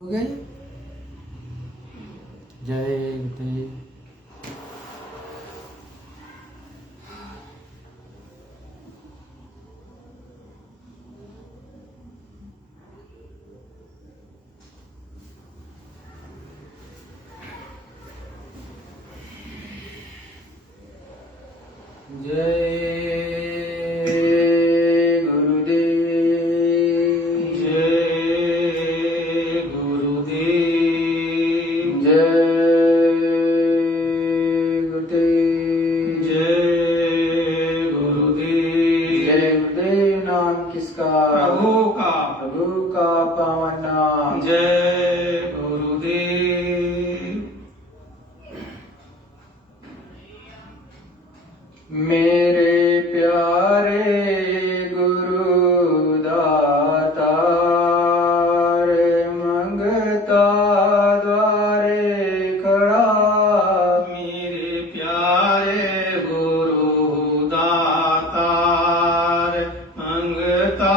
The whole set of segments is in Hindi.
हो गए। जय गुरुदेव। जय गुरुदेव। जय गुरुदेव। जय गुरुदेव। जय गुरुदेव। जय गुरुदेव। नाम किसका? प्रभु का। प्रभु का पावन नाम। जय गुरुदेव। मेरे प्यारे गुरुदातार मंगता द्वारे खड़ा। मेरे प्यारे गुरु दातार मंगता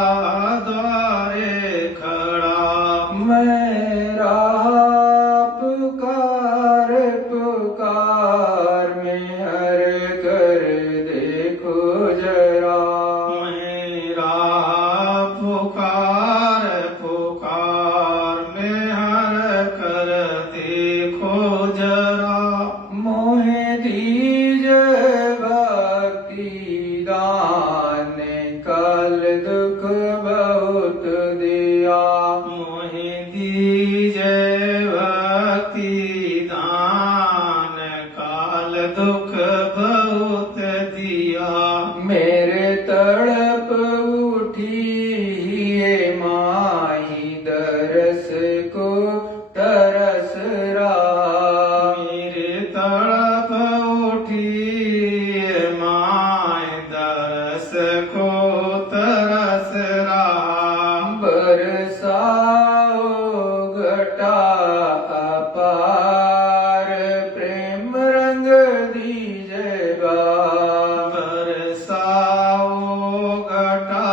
द्वारे खड़ा। मेरा पुकार पुकार में हर कर देखो जरा। मेरा पुकार पुकार में हर कर देखो जरा। मोहे दीजे भक्ति दान काल दुख बहुत दिया। मोहि दीजे भक्ति दान काल दुख बहुत दिया। मेरे तड़प उठी ये माही दरस को तरस रहा। मेरे तड़प उठी माय दरस को तरस रहा। बरसाओ घटा अपार प्रेम रंग दीजेगा। बरसाओ घटा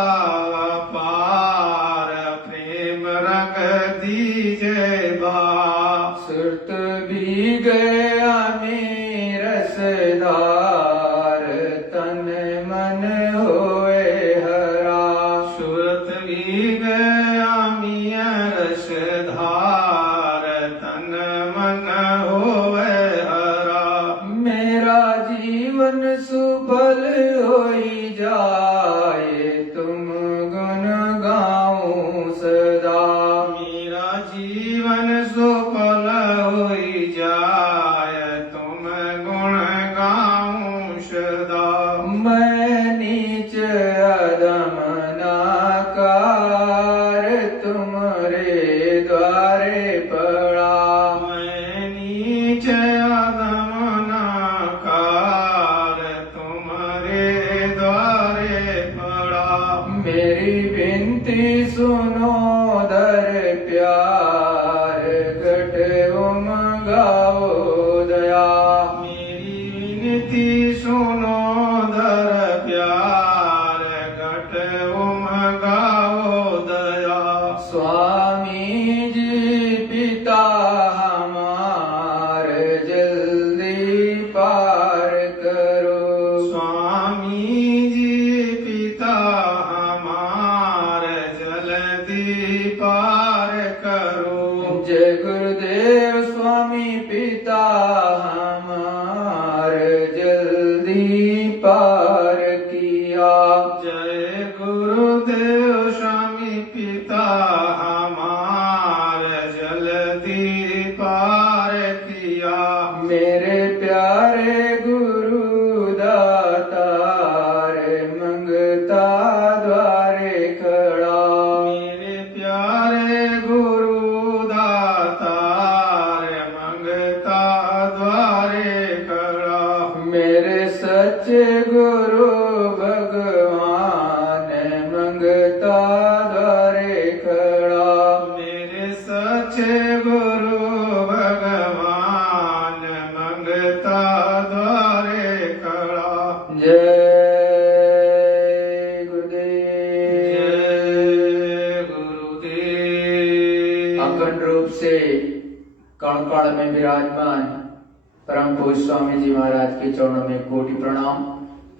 पार प्रेम रंग दीजे बा। सुरत भी गया में रसधार तन मन होए हरा। सुरत भी गया मिया रसधार तन मन होवे हरा। मेरा जीवन सुफल होई जाए तुम गुण गाऊं सदा। मेरा जीवन सुफल होई जाय तुम गुण गाऊं सदा। मैं नीच अदम नाकार तुम्हारे द्वारे पड़ा। मैं नीच अधम नाकार तुम्हारे द्वारे पड़ा। मेरी विनती सुनो दर प्यार गठ गाओ दया। मेरी विनती सुनो दर प्यार घट गाओ दया। स्वामी जी पिता हमार जल्दी पार करो। स्वामी जी पिता हमार जल्दी पार करो। जय गुरुदेव स्वामी पिता हमार जल्दी पार किया। जय गुरुदेव स्वामी पिता हमार जल्दी पार किया। मेरे प्यारे गुरु दातार मंगता द्वारे खड़ा। मेरे प्यारे गुरु दातार मंगता द्वारे खड़ा। मेरे सच्चे गुरु भगवान मंगता द्वारे खड़ा। मेरे सच्चे गुरु भगवान मंगता द्वारे खड़ा। जय गुरुदेव। जय गुरुदेव। अखंड रूप रूप से कणकण में विराजमान परम पूज्य स्वामी जी महाराज के चरणों में कोटि प्रणाम।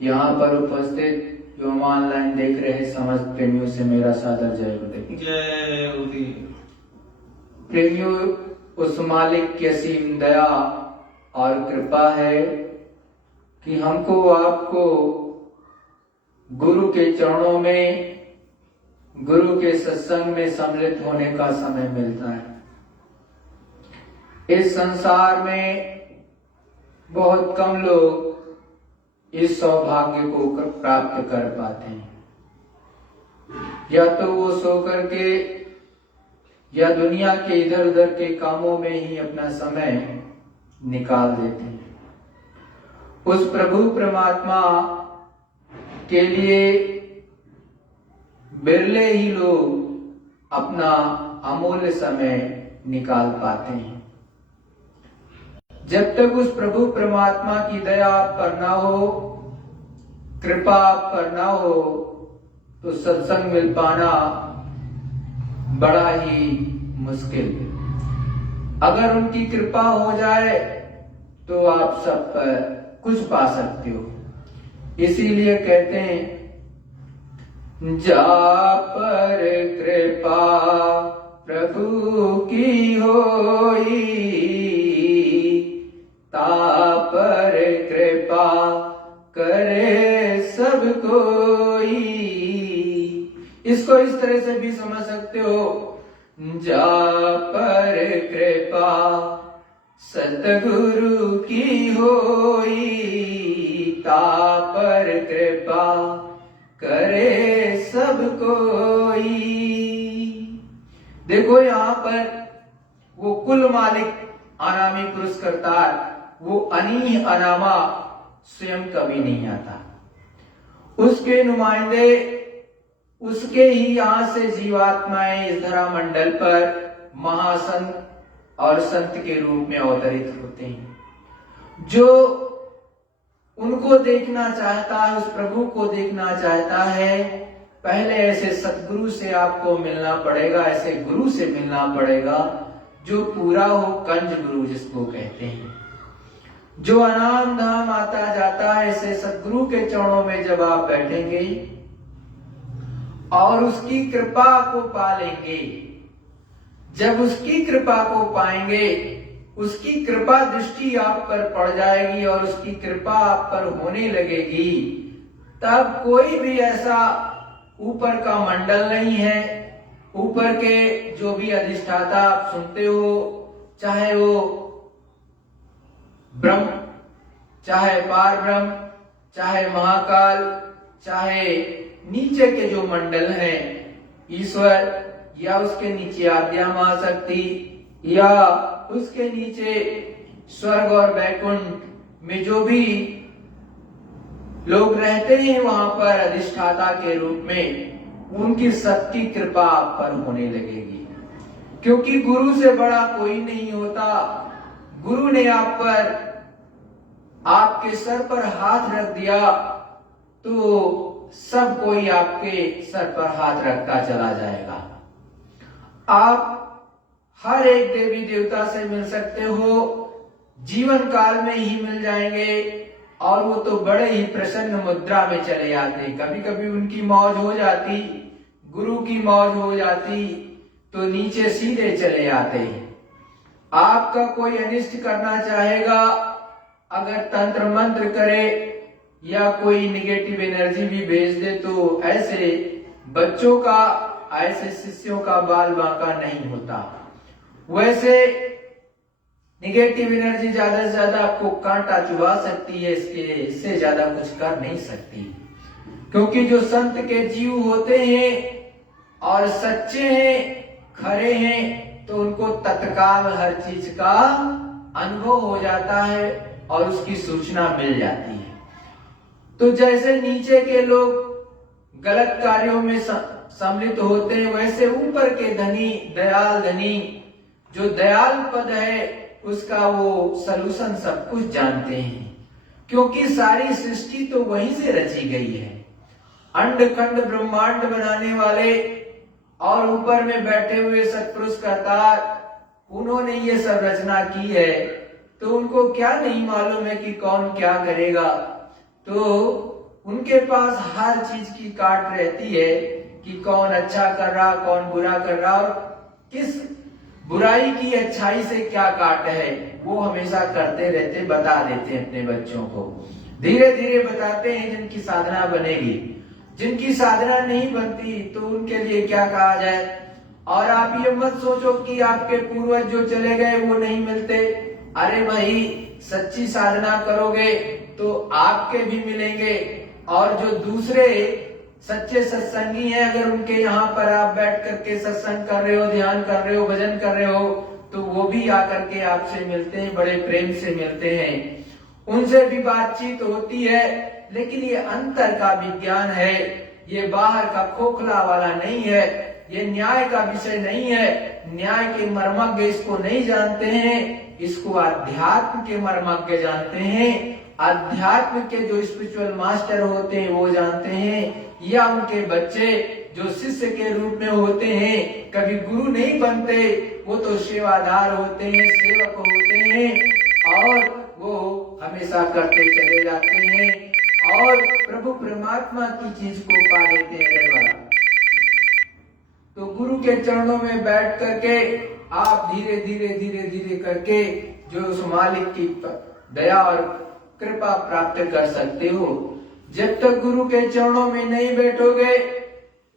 यहाँ पर उपस्थित जो हम ऑनलाइन देख रहे हैं समस्त प्रेमियों से मेरा सादर जय गुरुदेव। जय गुरुदेव। प्रेमियों, उस मालिक की असीम दया और कृपा है कि हमको आपको गुरु के चरणों में, गुरु के सत्संग में सम्मिलित होने का समय मिलता है। इस संसार में बहुत कम लोग इस सौभाग्य को प्राप्त कर पाते हैं। या तो वो सो करके या दुनिया के इधर उधर के कामों में ही अपना समय निकाल देते हैं। उस प्रभु परमात्मा के लिए बिरले ही लोग अपना अमूल्य समय निकाल पाते हैं। जब तक उस प्रभु परमात्मा की दया आप पर ना हो, कृपा आप पर ना हो, तो सत्संग मिल पाना बड़ा ही मुश्किल। अगर उनकी कृपा हो जाए तो आप सब पर कुछ पा सकते हो। इसीलिए कहते हैं, जा पर कृपा प्रभु की होई, ता पर कृपा करे सब कोई। इसको इस तरह से भी समझ सकते हो, जा पर कृपा सतगुरु की होई, ता पर कृपा करे सब कोई। देखो यहाँ पर वो कुल मालिक अनामी पुरुष करतार, वो अनीह अनामा स्वयं कभी नहीं आता। उसके नुमाइंदे, उसके ही यहां से जीवात्माएं इस धरा मंडल पर महासंत और संत के रूप में अवतरित होते हैं। जो उनको देखना चाहता है, उस प्रभु को देखना चाहता है, पहले ऐसे सतगुरु से आपको मिलना पड़ेगा, ऐसे गुरु से मिलना पड़ेगा जो पूरा हो, कंज गुरु जिसको कहते हैं, जो अनाम धाम आता जाता है। ऐसे सतगुरु के चरणों में जब आप बैठेंगे और उसकी कृपा को पालेंगे, जब उसकी कृपा को पाएंगे, उसकी कृपा दृष्टि आप पर पड़ जाएगी और उसकी कृपा आप पर होने लगेगी, तब कोई भी ऐसा ऊपर का मंडल नहीं है। ऊपर के जो भी अधिष्ठाता आप सुनते हो, चाहे वो ब्रह्म, चाहे पार ब्रह्म, चाहे महाकाल, चाहे नीचे के जो मंडल हैं, ईश्वर, या उसके नीचे आद्या महाशक्ति, या उसके नीचे स्वर्ग और वैकुंठ में जो भी लोग रहते हैं, वहां पर अधिष्ठाता के रूप में उनकी सबकी कृपा आप पर होने लगेगी। क्योंकि गुरु से बड़ा कोई नहीं होता। गुरु ने आप पर, आपके सर पर हाथ रख दिया तो सब कोई आपके सर पर हाथ रखता चला जाएगा। आप हर एक देवी देवता से मिल सकते हो, जीवन काल में ही मिल जाएंगे, और वो तो बड़े ही प्रसन्न मुद्रा में चले आते। कभी कभी उनकी मौज हो जाती, गुरु की मौज हो जाती, तो नीचे सीधे चले आते। आपका कोई अनिष्ट करना चाहेगा, अगर तंत्र मंत्र करे या कोई निगेटिव एनर्जी भी भेज दे, तो ऐसे बच्चों का, ऐसे शिष्यों का बाल बांका नहीं होता। वैसे निगेटिव एनर्जी ज्यादा से ज्यादा आपको कांटा चुभा सकती है, इससे ज्यादा कुछ कर नहीं सकती। क्योंकि जो संत के जीव होते हैं और सच्चे हैं, खरे हैं, तो उनको तत्काल हर चीज का अनुभव हो जाता है और उसकी सूचना मिल जाती है। तो जैसे नीचे के लोग गलत कार्यों में सम्मिलित होते हैं, वैसे ऊपर के धनी, दयाल धनी, जो दयाल पद है, उसका वो सलूशन सब कुछ जानते हैं। क्योंकि सारी सृष्टि तो वहीं से रची गई है। अंड खंड ब्रह्मांड बनाने वाले और ऊपर में बैठे हुए सतपुरुष करतार उन्होंने ये संरचना की है, तो उनको क्या नहीं मालूम है कि कौन क्या करेगा। तो उनके पास हर चीज की काट रहती है कि कौन अच्छा कर रहा, कौन बुरा कर रहा, और किस बुराई की अच्छाई से क्या काट है, वो हमेशा करते रहते, बता देते हैं अपने बच्चों को। धीरे धीरे बताते हैं जिनकी साधना बनेगी। जिनकी साधना नहीं बनती तो उनके लिए क्या कहा जाए। और आप ये मत सोचो कि आपके पूर्वज जो चले गए वो नहीं मिलते। अरे भाई, सच्ची साधना करोगे तो आपके भी मिलेंगे, और जो दूसरे सच्चे सत्संगी हैं, अगर उनके यहाँ पर आप बैठ करके सत्संग कर रहे हो, ध्यान कर रहे हो, भजन कर रहे हो, तो वो भी आकर के आपसे मिलते हैं, बड़े प्रेम से मिलते हैं, उनसे भी बातचीत होती है। लेकिन ये अंतर का विज्ञान है, ये बाहर का खोखला वाला नहीं है, ये न्याय का विषय नहीं है। न्याय के मर्मज्ञ इसको नहीं जानते हैं, इसको अध्यात्म के मर्मज्ञ जानते हैं। अध्यात्म के जो स्पिरिचुअल मास्टर होते हैं वो जानते हैं, या उनके बच्चे जो शिष्य के रूप में होते हैं, कभी गुरु नहीं बनते, वो तो सेवादार होते हैं, सेवक होते हैं, और वो हमेशा करते चले जाते हैं और प्रभु परमात्मा की चीज को पा लेते हैं वाला। तो गुरु के चरणों में बैठ करके आप धीरे धीरे धीरे धीरे करके जो उस मालिक की दया और कृपा प्राप्त कर सकते हो। जब तक गुरु के चरणों में नहीं बैठोगे,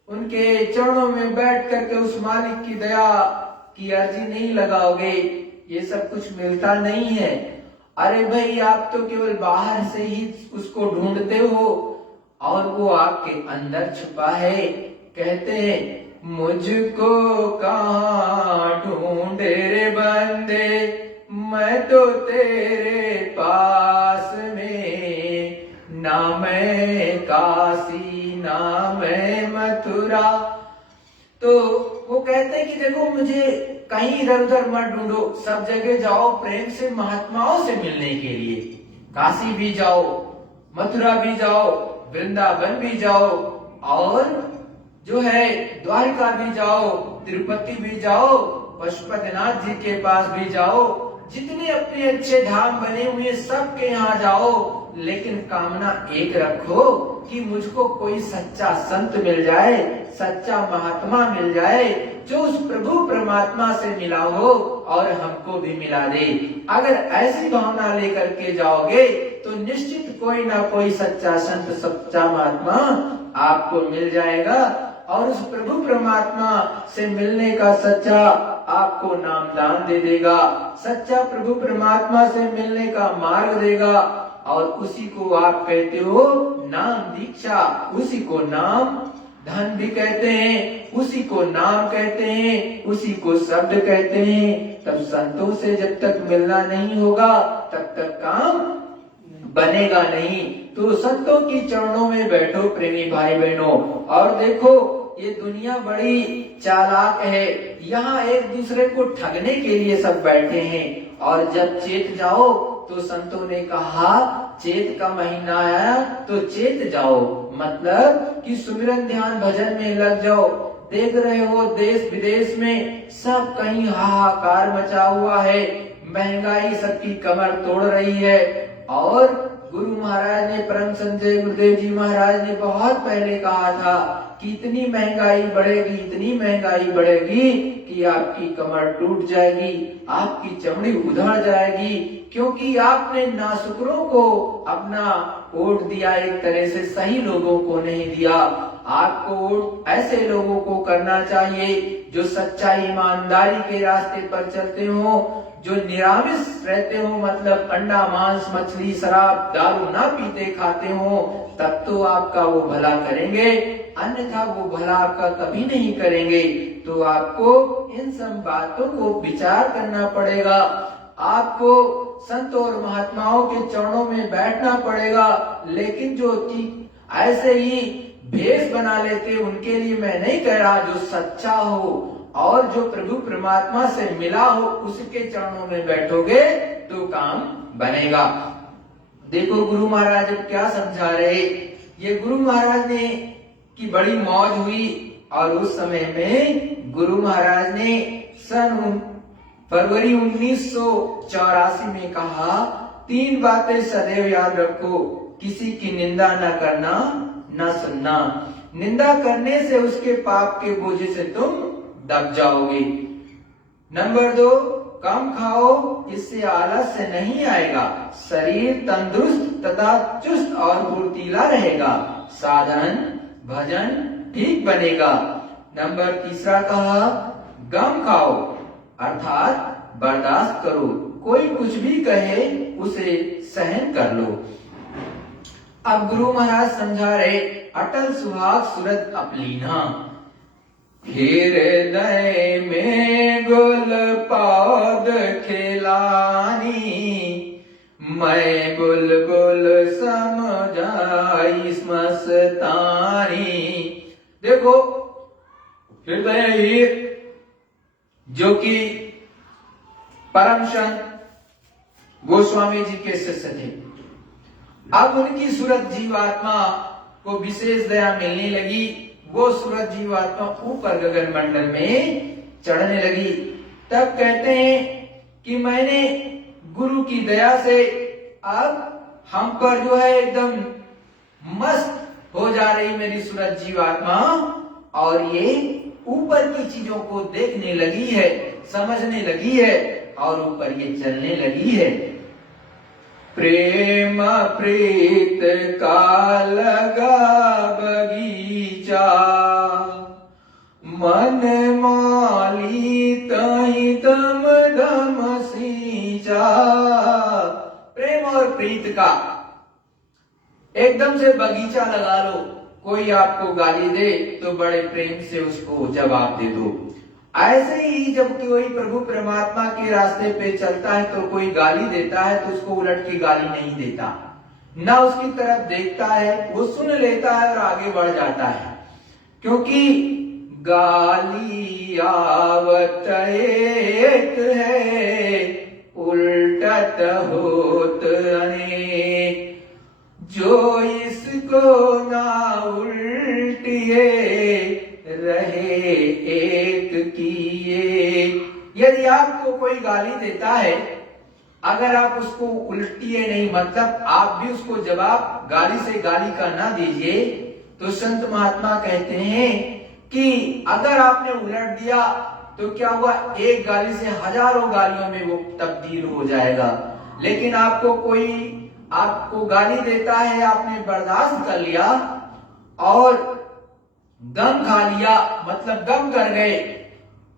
उनके चरणों में बैठ करके उस मालिक की दया की अर्जी नहीं लगाओगे, ये सब कुछ मिलता नहीं है। अरे भाई, आप तो केवल बाहर से ही उसको ढूंढते हो और वो आपके अंदर छुपा है। कहते हैं, मुझको कहाँ ढूंढे रे बंदे, मैं तो तेरे पास में, ना मैं काशी ना मैं मथुरा। तो वो कहते हैं कि देखो, मुझे कहीं इधर उधर मत ढूंढो, सब जगह जाओ प्रेम से महात्माओं से मिलने के लिए। काशी भी जाओ, मथुरा भी जाओ, वृंदावन भी जाओ, और जो है द्वारिका भी जाओ, तिरुपति भी जाओ, पशुपतिनाथ जी के पास भी जाओ, जितने अपने अच्छे धाम बने हुए सबके यहाँ जाओ, लेकिन कामना एक रखो कि मुझको कोई सच्चा संत मिल जाए, सच्चा महात्मा मिल जाए, जो उस प्रभु परमात्मा से मिला हो और हमको भी मिला दे। अगर ऐसी भावना लेकर के जाओगे तो निश्चित कोई ना कोई सच्चा संत, सच्चा महात्मा आपको मिल जाएगा, और उस प्रभु परमात्मा से मिलने का सच्चा आपको नाम दान दे देगा, सच्चा प्रभु परमात्मा से मिलने का मार्ग देगा, और उसी को आप कहते हो नाम दीक्षा, उसी को नाम धन भी कहते हैं, उसी को नाम कहते हैं, उसी को शब्द कहते हैं। तब संतों से जब तक मिलना नहीं होगा तब तक काम बनेगा नहीं। तो संतों की चरणों में बैठो प्रेमी भाई बहनों। और देखो, ये दुनिया बड़ी चालाक है, यहाँ एक दूसरे को ठगने के लिए सब बैठे हैं। और जब चेत जाओ तो संतों ने कहा, चेत का महीना आया तो चेत जाओ, मतलब कि सुमिरन ध्यान भजन में लग जाओ। देख रहे हो देश विदेश में सब कहीं हाहाकार मचा हुआ है, महंगाई सबकी कमर तोड़ रही है। और गुरु महाराज ने, परम संजय गुरुदेव जी महाराज ने बहुत पहले कहा था कि इतनी महंगाई बढ़ेगी, इतनी महंगाई बढ़ेगी कि आपकी कमर टूट जाएगी, आपकी चमड़ी उधड़ जाएगी, क्योंकि आपने नासुकरों को अपना वोट दिया, एक तरह से सही लोगों को नहीं दिया। आपको वोट ऐसे लोगों को करना चाहिए जो सच्चाई ईमानदारी के रास्ते पर चलते हो, जो निरामिष रहते हो, मतलब अंडा मांस मछली शराब दारू ना पीते खाते हो, तब तो आपका वो भला करेंगे, अन्यथा वो भला आपका कभी नहीं करेंगे। तो आपको इन सब बातों को विचार करना पड़ेगा, आपको संत और महात्माओं के चरणों में बैठना पड़ेगा। लेकिन जो ऐसे ही भेष बना लेते उनके लिए मैं नहीं कह रहा, जो सच्चा हो और जो प्रभु परमात्मा से मिला हो उसके चरणों में बैठोगे तो काम बनेगा। देखो गुरु महाराज क्या समझा रहे। ये गुरु महाराज ने की बड़ी मौज हुई, और उस समय में गुरु महाराज ने सन फरवरी 1984 में कहा, 3 बातें सदैव याद रखो, किसी की निंदा न करना, न सुनना। निंदा करने से उसके पाप के बोझे से तुम दब जाओगे। नंबर 2, कम खाओ, इससे आलस्य नहीं आएगा, शरीर तंदुरुस्त तथा चुस्त और फुर्तीला रहेगा, साधन भजन ठीक बनेगा। नंबर 3 कहा, गम खाओ, अर्थात बर्दाश्त करो, कोई कुछ भी कहे उसे सहन कर लो। अब गुरु महाराज समझा रहे, अटल सुहाग सूरत अपलीना, हृदय में गुल पौध खिलानी, मैं बुलबुल समझाई मस्तानी। देखो, हृदय ही जो कि परम संत गोस्वामी जी के शिष्य थे, अब उनकी सूरत जीवात्मा को विशेष दया मिलने लगी। वो सूरत जीवात्मा ऊपर गगन मंडल में चढ़ने लगी। तब कहते हैं कि मैंने गुरु की दया से अब हम पर जो है एकदम मस्त हो जा रही मेरी सूरत जीवात्मा, और ये ऊपर की चीजों को देखने लगी है, समझने लगी है, और ऊपर ये चलने लगी है। प्रेम प्रीत का लगा बगीचा, मन माली तहि दम दम सींचा। प्रेम और प्रीत का एकदम से बगीचा लगा लो। कोई आपको गाली दे तो बड़े प्रेम से उसको जवाब दे दो। ऐसे ही जब कोई प्रभु परमात्मा के रास्ते पे चलता है तो कोई गाली देता है तो उसको उलट के गाली नहीं देता, ना उसकी तरफ देखता है, वो सुन लेता है और आगे बढ़ जाता है। क्योंकि गाली आवत एक है, उल्टत होत अनेक, जो इसको ना उल्टिए रहे एक किए। यदि आपको कोई गाली देता है, अगर आप उसको उल्टिए नहीं, मतलब आप भी उसको जवाब गाली से गाली का ना दीजिए, तो संत महात्मा कहते हैं कि अगर आपने उलट दिया तो क्या हुआ, एक गाली से हजारों गालियों में वो तब्दील हो जाएगा। लेकिन आपको गाली देता है, आपने बर्दाश्त कर लिया और गम खा लिया, मतलब गम कर गए,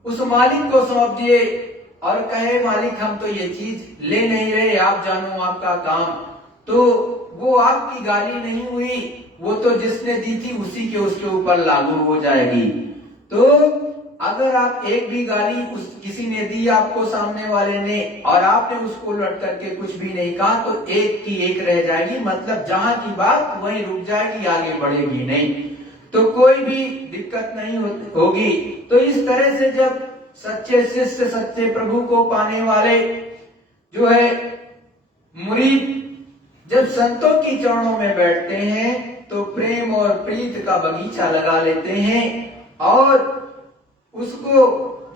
उस मालिक को सौंप दिए और कहे मालिक हम तो ये चीज ले नहीं रहे, आप जानो आपका काम, तो वो आपकी गाली नहीं हुई, वो तो जिसने दी थी उसी के उसके ऊपर लागू हो जाएगी। तो अगर आप एक भी गाली किसी ने दी आपको, सामने वाले ने, और आपने उसको उलट करके कुछ भी नहीं कहा, तो एक की एक रह जाएगी, मतलब जहां की बात वहीं रुक जाएगी, आगे बढ़ेगी नहीं, तो कोई भी दिक्कत नहीं होगी। तो इस तरह से जब सच्चे शिष्य, सच्चे प्रभु को पाने वाले जो है मुरीद जब संतों की चरणों में बैठते हैं तो प्रेम और प्रीत का बगीचा लगा लेते हैं, और उसको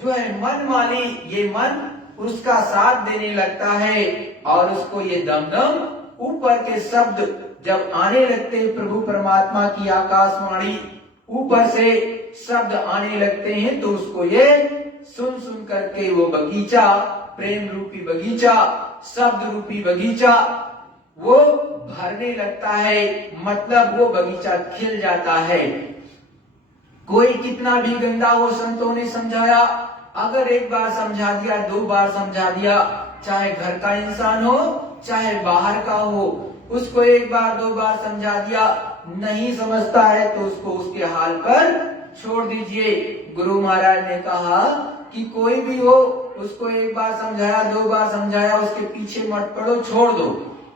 जो है मन मानी, ये मन उसका साथ देने लगता है, और उसको ये दमदम ऊपर के शब्द जब आने लगते हैं, प्रभु परमात्मा की आकाशवाणी ऊपर से शब्द आने लगते हैं, तो उसको ये सुन सुन करके वो बगीचा, प्रेम रूपी बगीचा, शब्द रूपी बगीचा, वो भरने लगता है, मतलब वो बगीचा खिल जाता है। कोई कितना भी गंदा हो, संतों ने समझाया, अगर एक बार समझा दिया, 2 बार समझा दिया, चाहे घर का इंसान हो चाहे बाहर का हो, उसको 1 बार 2 बार समझा दिया, नहीं समझता है तो उसको उसके हाल पर छोड़ दीजिए। गुरु महाराज ने कहा कि कोई भी हो, उसको 1 बार समझाया, 2 बार समझाया, उसके पीछे मत पड़ो, छोड़ दो,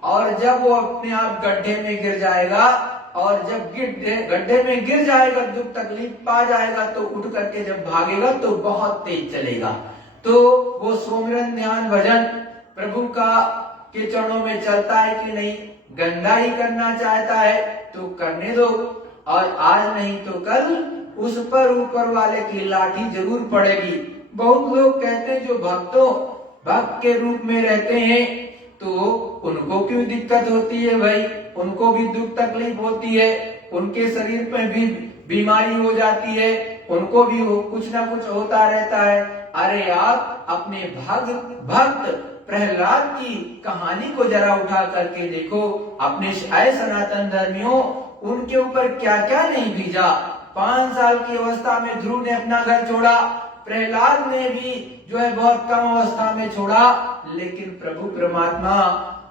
और जब वो अपने आप गड्ढे में गिर जाएगा, और जब गड्ढे में गिर जाएगा, दुख तकलीफ पा जाएगा, तो उठ करके जब भागेगा तो बहुत तेज चलेगा। तो वो सुमिरन ध्यान भजन प्रभु का के चरणों में चलता है कि नहीं, गंदा ही करना चाहता है तो करने दो, और आज नहीं तो कल उस पर ऊपर वाले की लाठी जरूर पड़ेगी। बहुत लोग कहते हैं जो भक्त के रूप में रहते हैं तो उनको क्यों दिक्कत होती है भाई, उनको भी दुख तकलीफ होती है, उनके शरीर में भी बीमारी हो जाती है, उनको भी कुछ ना कुछ होता रहता है। अरे आप अपने भक्त प्रहलाद की कहानी को जरा उठा करके देखो, अपने आए सनातन धर्मियों, उनके ऊपर क्या क्या नहीं बीजा। 5 साल की अवस्था में ध्रुव ने अपना घर छोड़ा, प्रहलाद ने भी जो है बहुत कम अवस्था में छोड़ा, लेकिन प्रभु परमात्मा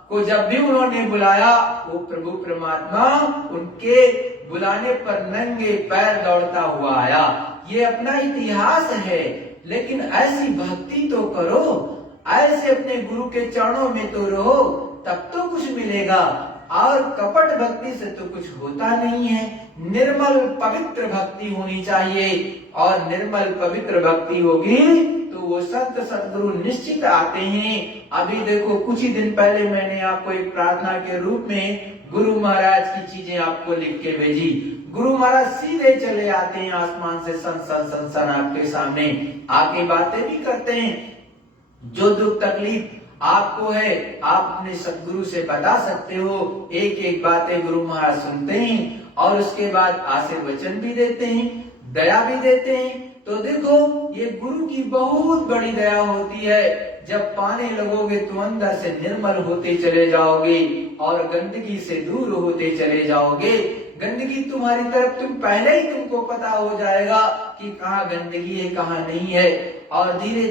को जब भी उन्होंने बुलाया, वो प्रभु परमात्मा उनके बुलाने पर नंगे पैर दौड़ता हुआ आया। ये अपना इतिहास है, लेकिन ऐसी भक्ति तो करो, ऐसे अपने गुरु के चरणों में तो रहो, तब तो कुछ मिलेगा। और कपट भक्ति से तो कुछ होता नहीं है। निर्मल पवित्र भक्ति होनी चाहिए, और निर्मल पवित्र भक्ति होगी तो वो संत सद्गुरु निश्चित आते हैं। अभी देखो, कुछ ही दिन पहले मैंने आपको एक प्रार्थना के रूप में गुरु महाराज की चीजें आपको लिख के भेजी। गुरु महाराज सीधे चले आते हैं आसमान से, सन आपके सामने आके बातें भी करते हैं। जो दुख तकलीफ आपको है, आप अपने सद्गुरु से बता सकते हो। एक एक बातें गुरु महाराज सुनते हैं और उसके बाद आशीर्वचन भी देते हैं, दया भी देते हैं। तो देखो, ये गुरु की बहुत बड़ी दया होती है। जब पाने लगोगे तो अंदर से निर्मल होते चले जाओगे और गंदगी से दूर होते चले जाओगे। गंदगी तुम्हारी तरफ तुम पहले ही तुमको पता हो जाएगा कि कहाँ गंदगी है कहाँ नहीं है, और धीरे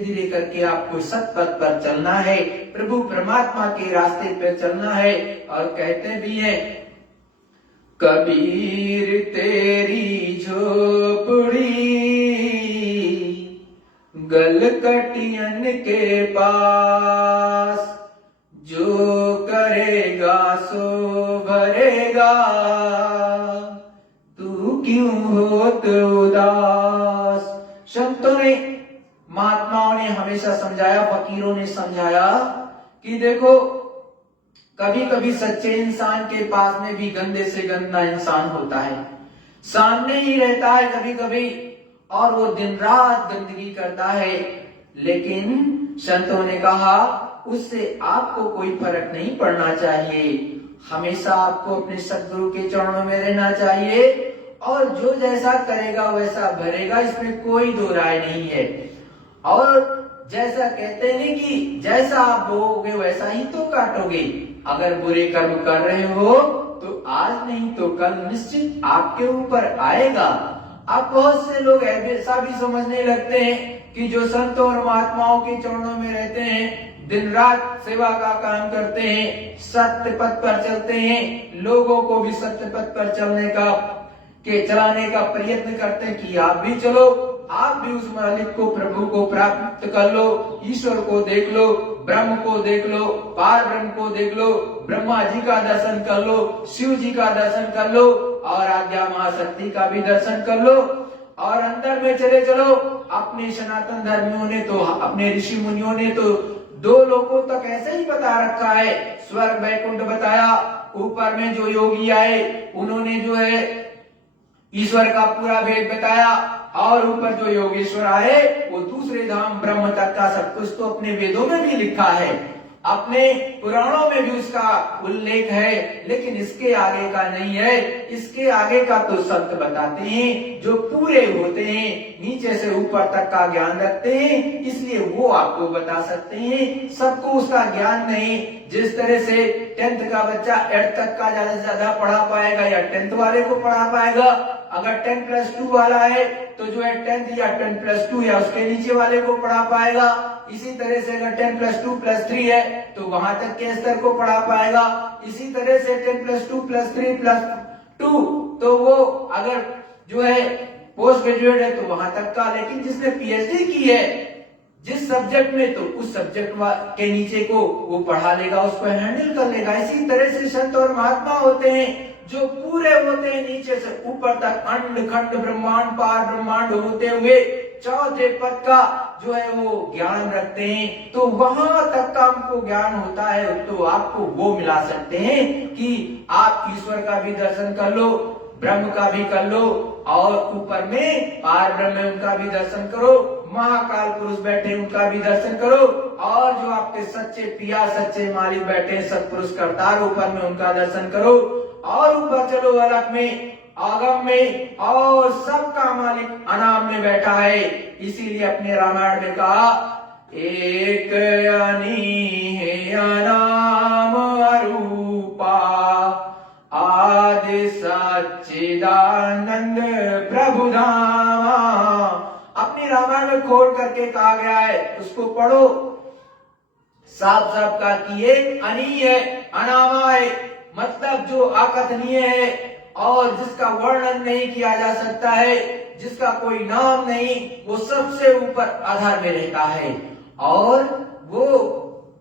धीरे करके आपको सत्पथ पर चलना है, प्रभु परमात्मा के रास्ते पर चलना है। और कहते भी है, कबीर तेरी झोपड़ी गलकटियन के पास, जो करेगा सो भरेगा, तू क्यों होत उदास। संतों ने, महात्माओं ने हमेशा समझाया, फकीरों ने समझाया कि देखो, कभी कभी सच्चे इंसान के पास में भी गंदे से गंदा इंसान होता है, सामने ही रहता है कभी कभी, और वो दिन रात गंदगी करता है। लेकिन संतों ने कहा, उससे आपको कोई फर्क नहीं पड़ना चाहिए। हमेशा आपको अपने सद्गुरु के चरणों में रहना चाहिए, और जो जैसा करेगा वैसा भरेगा, इसमें कोई दो राय नहीं है। और जैसा कहते हैं कि जैसा आप बोओगे वैसा ही तो काटोगे। अगर बुरे कर्म कर रहे हो तो आज नहीं तो कल निश्चित आपके ऊपर आएगा। अब बहुत से लोग ऐसा भी समझने लगते हैं कि जो संतों और महात्माओं के चरणों में रहते हैं, दिन रात सेवा का काम करते हैं, सत्य पथ पर चलते हैं, लोगों को भी सत्य पथ पर चलाने का प्रयत्न करते हैं कि आप भी चलो, आप भी उस मालिक को, प्रभु को प्राप्त कर लो, ईश्वर को देख लो, ब्रह्म को देख लो, पार ब्रह्म को देख लो, ब्रह्मा जी का दर्शन कर लो, शिव जी का दर्शन कर लो, और आज्ञा महाशक्ति का भी दर्शन कर लो, और अंदर में चले चलो। अपने सनातन धर्मियों ने तो, अपने ऋषि मुनियों ने तो 2 लोकों तक ऐसे ही बता रखा है। स्वर्ग वैकुंठ बताया, ऊपर में जो योगी आए उन्होंने जो है ईश्वर का पूरा भेद बताया, और ऊपर जो योगेश्वर आए वो दूसरे धाम ब्रह्म तक का सब कुछ तो अपने वेदों में भी लिखा है, अपने पुराणों में भी उसका उल्लेख है, लेकिन इसके आगे का नहीं है। इसके आगे का तो संत बताते हैं, जो पूरे होते हैं, नीचे से ऊपर तक का ज्ञान रखते हैं, इसलिए वो आपको बता सकते हैं। सबको उसका ज्ञान नहीं। जिस तरह से 10th का बच्चा 8th तक का ज्यादा से ज्यादा पढ़ा पाएगा या 10th वाले को पढ़ा पाएगा, अगर 10+2 वाला है तो जो है 10th या 10+2 या उसके नीचे वाले को पढ़ा पाएगा। इसी तरह से अगर 10+2+3 है तो वहां तक के स्तर को पढ़ा पाएगा। इसी तरह से 10+2+3+2 तो वो अगर जो है पोस्ट ग्रेजुएट है तो वहां तक का। लेकिन जिसने पीएचडी की है जिस सब्जेक्ट में, तो उस सब्जेक्ट के नीचे को वो पढ़ा लेगा, उसको हैंडल कर लेगा। इसी तरह से संत और महात्मा होते हैं जो पूरे होते हैं, नीचे से ऊपर तक अंड खंड ब्रह्मांड पार ब्रह्मांड होते हुए 4थे पद का जो है वो ज्ञान रखते हैं। तो वहां तक का हमको ज्ञान होता है, तो आपको वो मिला सकते हैं कि आप ईश्वर का भी दर्शन कर लो, ब्रह्म का भी कर लो, और ऊपर में पार ब्रह्म का भी दर्शन करो, महाकाल पुरुष बैठे उनका भी दर्शन करो, और जो आपके सच्चे पिया सच्चे मालिक बैठे सत्पुरुष करतार ऊपर में उनका दर्शन करो, और ऊपर चलो अलग में आगम में, और सबका मालिक अनाम में बैठा है। इसीलिए अपने रामायण में कहा एक अनी अनाम अरूपा आदि सच्चिदानंद प्रभु धामा। अपनी रामायण में खोल करके कहा गया है, उसको पढ़ो साफ साफ का कि एक अनी है अनामा है, मतलब जो अकथनीय है और जिसका वर्णन नहीं किया जा सकता है, जिसका कोई नाम नहीं, वो सबसे ऊपर आधार में रहता है, और वो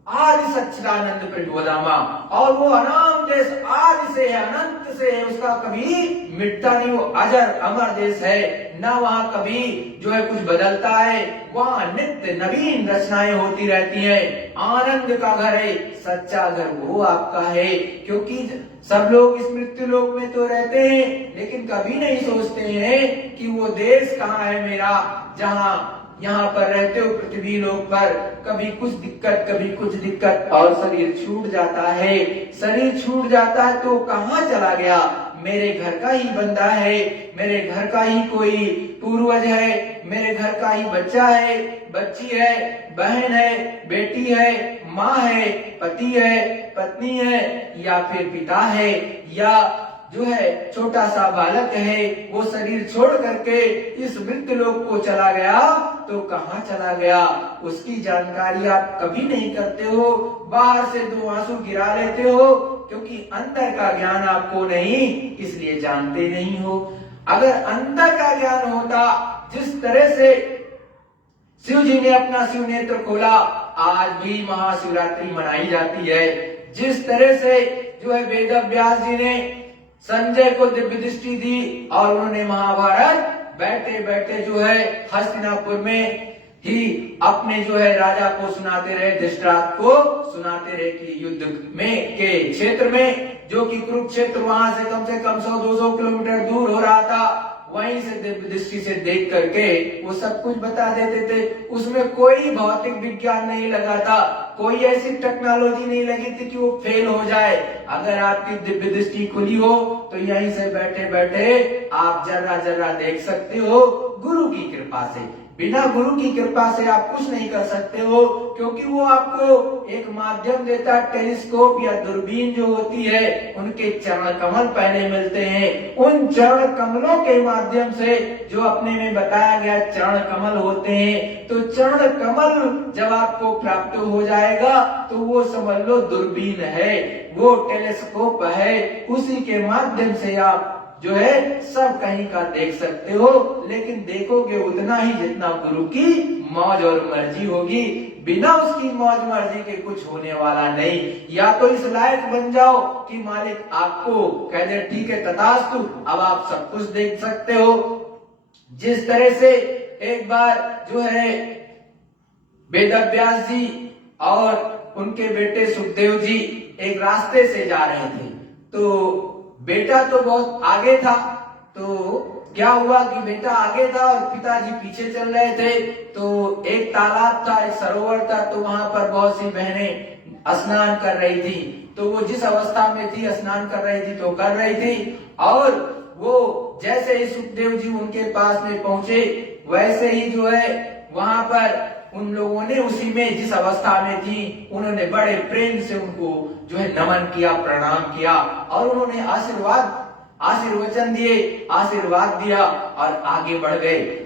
आदि सच्चिदानंद प्रभु धामा, और वो अनाम देश आदि से है, अनंत से है, उसका कभी मिटता नहीं, वो अजर अमर देश है, ना वहाँ कभी जो है कुछ बदलता है, वहाँ नित्य नवीन रचनाएं होती रहती हैं, आनंद का घर है, सच्चा घर वो आपका है। क्योंकि सब लोग इस मृत्यु लोक में तो रहते हैं, लेकिन कभी नहीं सोचते हैं कि वो देश कहाँ है मेरा, जहाँ यहाँ पर रहते हो पृथ्वी लोक पर कभी कुछ दिक्कत कभी कुछ दिक्कत, और शरीर छूट जाता है। शरीर छूट जाता है तो कहाँ चला गया, मेरे घर का ही बंदा है, मेरे घर का ही कोई पूर्वज है, मेरे घर का ही बच्चा है, बच्ची है, बहन है, बेटी है, माँ है, पति है, पत्नी है, या फिर पिता है, या जो है छोटा सा बालक है, वो शरीर छोड़ करके इस मृत्यु लोक को चला गया तो कहाँ चला गया, उसकी जानकारी आप कभी नहीं करते हो। बाहर से दो आंसू गिरा लेते हो, क्योंकि अंदर का ज्ञान आपको नहीं, इसलिए जानते नहीं हो। अगर अंदर का ज्ञान होता, जिस तरह से शिव जी ने अपना शिव नेत्र खोला, आज भी महाशिवरात्रि मनाई जाती है, जिस तरह से जो है वेद व्यास जी ने संजय को दिव्य दृष्टि दी, और उन्होंने महाभारत बैठे बैठे जो है हस्तिनापुर में ही अपने जो है राजा को सुनाते रहे, धृतराष्ट्र को सुनाते रहे कि युद्ध में के क्षेत्र में, जो कि कुरुक्षेत्र वहां से कम 100-200 किलोमीटर दूर हो रहा था, वहीं से दिव्य दृष्टि से देख करके वो सब कुछ बता देते थे। उसमें कोई भौतिक विज्ञान नहीं लगा था, कोई ऐसी टेक्नोलॉजी नहीं लगी थी कि वो फेल हो जाए। अगर आपकी दिव्य दृष्टि खुली हो तो यहीं से बैठे बैठे आप जर्रा जर्रा देख सकते हो, गुरु की कृपा से। बिना गुरु की कृपा से आप कुछ नहीं कर सकते हो, क्योंकि वो आपको एक माध्यम देता है, टेलीस्कोप या दूरबीन जो होती है, उनके चरण कमल पहले मिलते हैं। उन चरण कमलों के माध्यम से जो अपने में बताया गया चरण कमल होते हैं, तो चरण कमल जब आपको प्राप्त हो जाएगा तो वो समझ लो दूरबीन है, वो टेलीस्कोप है, उसी के माध्यम से आप जो है सब कहीं का देख सकते हो। लेकिन देखोगे उतना ही जितना गुरु की मौज और मर्जी होगी, बिना उसकी मौज मर्जी के कुछ होने वाला नहीं। या तो इस लायक बन जाओ कि मालिक आपको कह दे ठीक है तथास्तु, अब आप सब कुछ देख सकते हो। जिस तरह से एक बार जो है वेद व्यास जी और उनके बेटे सुखदेव जी एक रास्ते से जा रहे थे, तो बेटा तो बहुत आगे था, तो क्या हुआ कि बेटा आगे था और पिताजी पीछे चल रहे थे। तो एक तालाब था, एक सरोवर था, तो वहां पर बहुत सी बहनें स्नान कर रही थी। तो वो जिस अवस्था में थी स्नान कर रही थी तो कर रही थी, और वो जैसे ही सुखदेव जी उनके पास में पहुंचे, वैसे ही जो है वहां पर उन लोगों ने उसी में जिस अवस्था में थी, उन्होंने बड़े प्रेम से उनको जो है नमन किया, प्रणाम किया, और उन्होंने आशीर्वचन दिए, आशीर्वाद दिया और आगे बढ़ गए।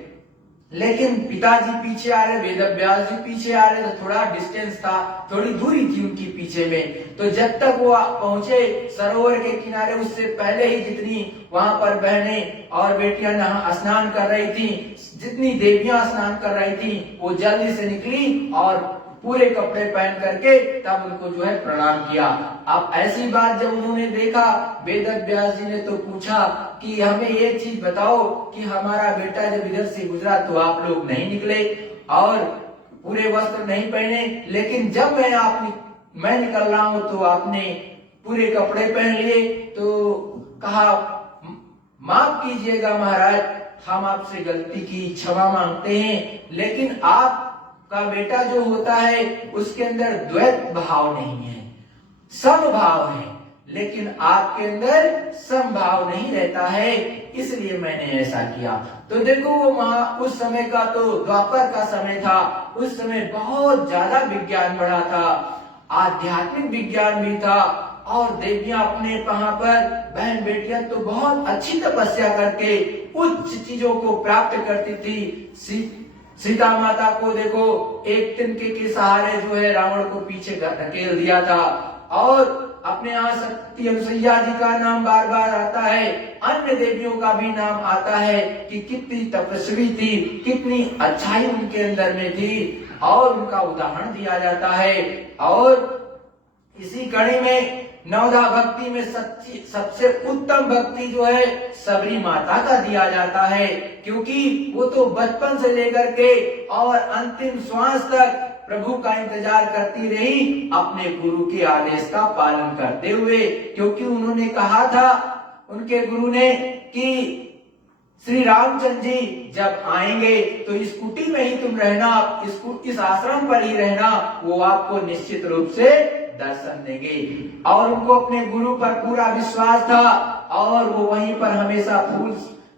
लेकिन पिताजी पीछे आ रहे, वेद व्यास जी पीछे आ रहे, तो थोड़ा डिस्टेंस था, थोड़ी दूरी थी उनकी पीछे में। तो जब तक वो पहुंचे सरोवर के किनारे, उससे पहले ही जितनी वहां पर बहनें और बेटियां स्नान कर रही थी, जितनी देवियां स्नान कर रही थी, वो जल्दी से निकली और पूरे कपड़े पहन करके तब उनको जो है प्रणाम किया। अब ऐसी बात जब उन्होंने देखा, वेद व्यास जी ने तो पूछा कि हमें ये चीज बताओ कि हमारा बेटा जब इधर से गुजरा तो आप लोग नहीं निकले और पूरे वस्त्र नहीं पहने, लेकिन जब मैं निकल रहा हूं तो आपने पूरे कपड़े पहन लिए। तो कहा माफ कीजिएगा महाराज, हम आपसे गलती की क्षमा मांगते हैं, लेकिन आपका बेटा जो होता है उसके अंदर द्वैत भाव नहीं है, समभाव है, लेकिन आपके अंदर समभाव नहीं रहता है, इसलिए मैंने ऐसा किया। तो देखो वो उस समय का तो द्वापर का समय था, उस समय बहुत ज्यादा विज्ञान बढ़ा था, आध्यात्मिक विज्ञान भी था, और देवियां अपने वहां पर बहन बेटियां तो बहुत अच्छी तपस्या करके उच्च चीजों को प्राप्त करती थी। सीता माता को देखो एक तिनके के सहारे जो है रावण को पीछे धकेल दिया था, और अपने यहाँ सती अनुसुईया जी का नाम बार बार आता है, अन्य देवियों का भी नाम आता है कि कितनी तपस्वी थी, कितनी अच्छाई उनके अंदर में थी, और उनका उदाहरण दिया जाता है। और इसी कड़ी में नवधा भक्ति में सबसे उत्तम भक्ति जो है सबरी माता का दिया जाता है, क्योंकि वो तो बचपन से लेकर के और अंतिम श्वास तक प्रभु का इंतजार करती रही, अपने गुरु के आदेश का पालन करते हुए, क्योंकि उन्होंने कहा था उनके गुरु ने कि श्री रामचंद्र जी जब आएंगे तो इस कुटी में ही तुम रहना, इस आश्रम पर ही रहना, वो आपको निश्चित रूप से दर्शन देंगे। और उनको अपने गुरु पर पूरा विश्वास था, और वो वहीं पर हमेशा फूल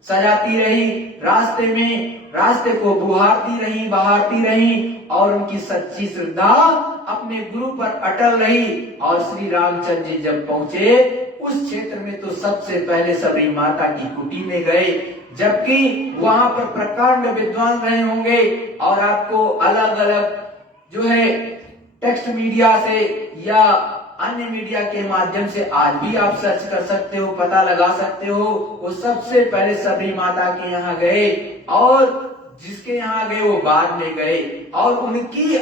सजाती रही, रास्ते को बहारती रही, और उनकी सच्ची श्रद्धा अपने गुरु पर अटल रही। और श्री रामचंद्र जी जब पहुंचे उस क्षेत्र में तो सबसे पहले सबरी माता की कुटी में गए, जबकि वहां पर प्रकांड विद्वान रहे होंगे, और आपको अलग अलग जो है टेक्स्ट मीडिया से या अन्य मीडिया के माध्यम से आज भी आप सर्च कर सकते हो, पता लगा सकते हो, वो सबसे पहले सबरी माता के यहाँ गए, और जिसके यहाँ गए वो बाद में गए, और उनकी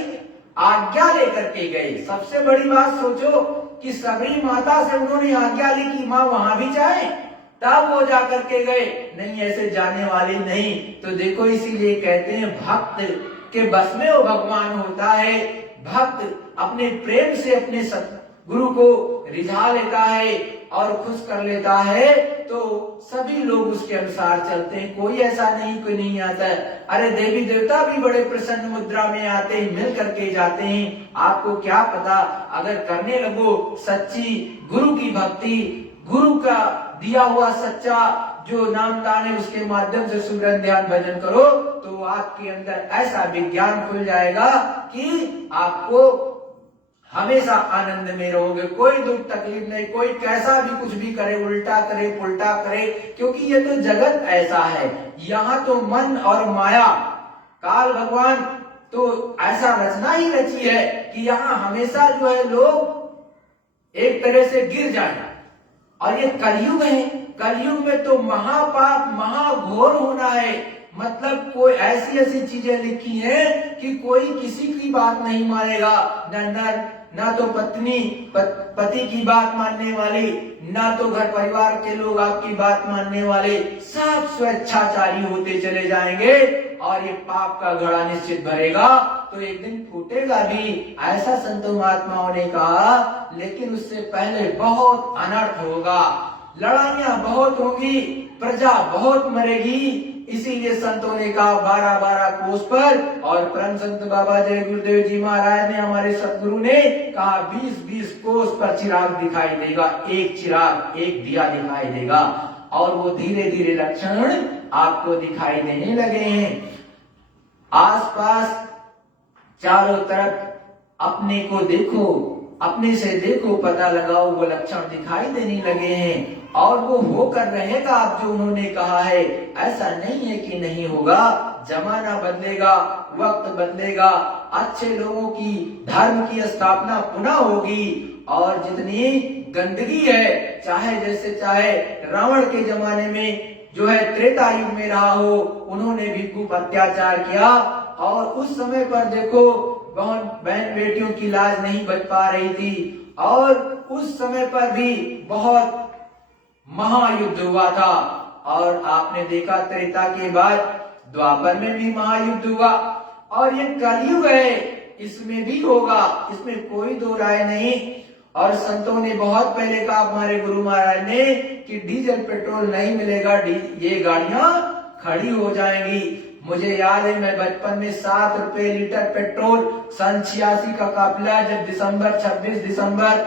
आज्ञा लेकर के गए। सबसे बड़ी बात सोचो कि सबरी माता से उन्होंने आज्ञा ली कि माँ वहां भी जाए, तब वो जाकर के गए, नहीं ऐसे जाने वाले नहीं। तो देखो इसीलिए कहते हैं भक्त के बस में वो भगवान होता है। भक्त अपने प्रेम से अपने गुरु को रिझा लेता है और खुश कर लेता है, तो सभी लोग उसके अनुसार चलते हैं, कोई ऐसा नहीं कोई नहीं आता है। अरे देवी देवता भी बड़े प्रसन्न मुद्रा में आते हैं, मिल करके जाते हैं। आपको क्या पता, अगर करने लगो सच्ची गुरु की भक्ति, गुरु का दिया हुआ सच्चा जो नामदान है उसके माध्यम से सुमिरन ध्यान भजन करो, तो आपके अंदर ऐसा विज्ञान खुल जाएगा कि आपको हमेशा आनंद में रहोगे, कोई दुख तकलीफ नहीं, कोई कैसा भी कुछ भी करे, उल्टा करे पुल्टा करे, क्योंकि ये तो जगत ऐसा है। यहाँ तो मन और माया, काल भगवान तो ऐसा रचना ही रची है कि यहाँ हमेशा जो है लोग एक तरह से गिर जाए। और ये कलयुग है, कलयुग में तो महापाप महाघोर होना है। मतलब कोई ऐसी ऐसी चीजें लिखी हैं कि कोई किसी की बात नहीं मानेगा, ना तो पति की बात मानने वाली, ना तो घर परिवार के लोग आपकी बात मानने वाले, सब स्वेच्छाचारी होते चले जाएंगे, और ये पाप का घड़ा निश्चित भरेगा, तो एक दिन फूटेगा भी, ऐसा संतों महात्माओं ने कहा। लेकिन उससे पहले बहुत अनर्थ होगा, लड़ाइयां बहुत होगी, प्रजा बहुत मरेगी। इसीलिए संतों ने कहा 12-12 कोस पर, और परम संत बाबा जय गुरुदेव जी महाराज ने, हमारे सतगुरु ने कहा 20-20 कोस पर चिराग दिखाई देगा, एक चिराग एक दिया दिखाई देगा, और वो धीरे धीरे लक्षण आपको दिखाई देने लगे हैं। आसपास चारों तरफ अपने को देखो, अपने से देखो, पता लगाओ, वो लक्षण दिखाई देने लगे हैं, और वो होकर रहेगा आप जो उन्होंने कहा है। ऐसा नहीं है कि नहीं होगा, जमाना बदलेगा, वक्त बदलेगा, अच्छे लोगों की धर्म की स्थापना पुनः होगी, और जितनी गंदगी है, चाहे जैसे चाहे रावण के जमाने में जो है त्रेता युग में रहा हो, उन्होंने भी खूब अत्याचार किया, और उस समय पर देखो बहन बेटियों की लाज नहीं बच पा रही थी, और उस समय पर भी बहुत महायुद्ध हुआ था। और आपने देखा त्रेता के बाद द्वापर में भी महायुद्ध हुआ, और ये कलयुग है, इसमें भी होगा, इसमें कोई दो राय नहीं। और संतों ने बहुत पहले कहा, हमारे गुरु महाराज ने, कि डीजल पेट्रोल नहीं मिलेगा, ये गाड़ियां खड़ी हो जाएंगी। मुझे याद है मैं बचपन में 7 रुपए लीटर पेट्रोल सन 86 का काफिला जब 26 दिसंबर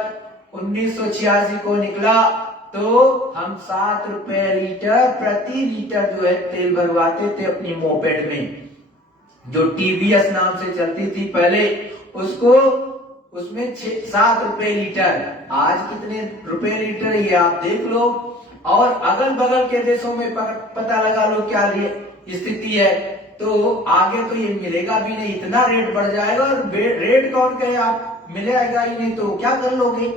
1986 को निकला तो हम 7 रुपए लीटर प्रति लीटर जो है तेल भरवाते थे अपनी मोपेड में, जो टीवीएस नाम से चलती थी पहले, उसको उसमें 7 रुपए लीटर। आज कितने रुपए लीटर ये आप देख लो। और अगल बगल के देशों में पता लगा लो क्या स्थिति है। तो आगे तो ये मिलेगा भी नहीं, इतना रेट बढ़ जाएगा। और रेट कौन कहे आप मिलेगा ही नहीं तो क्या कर लोगे।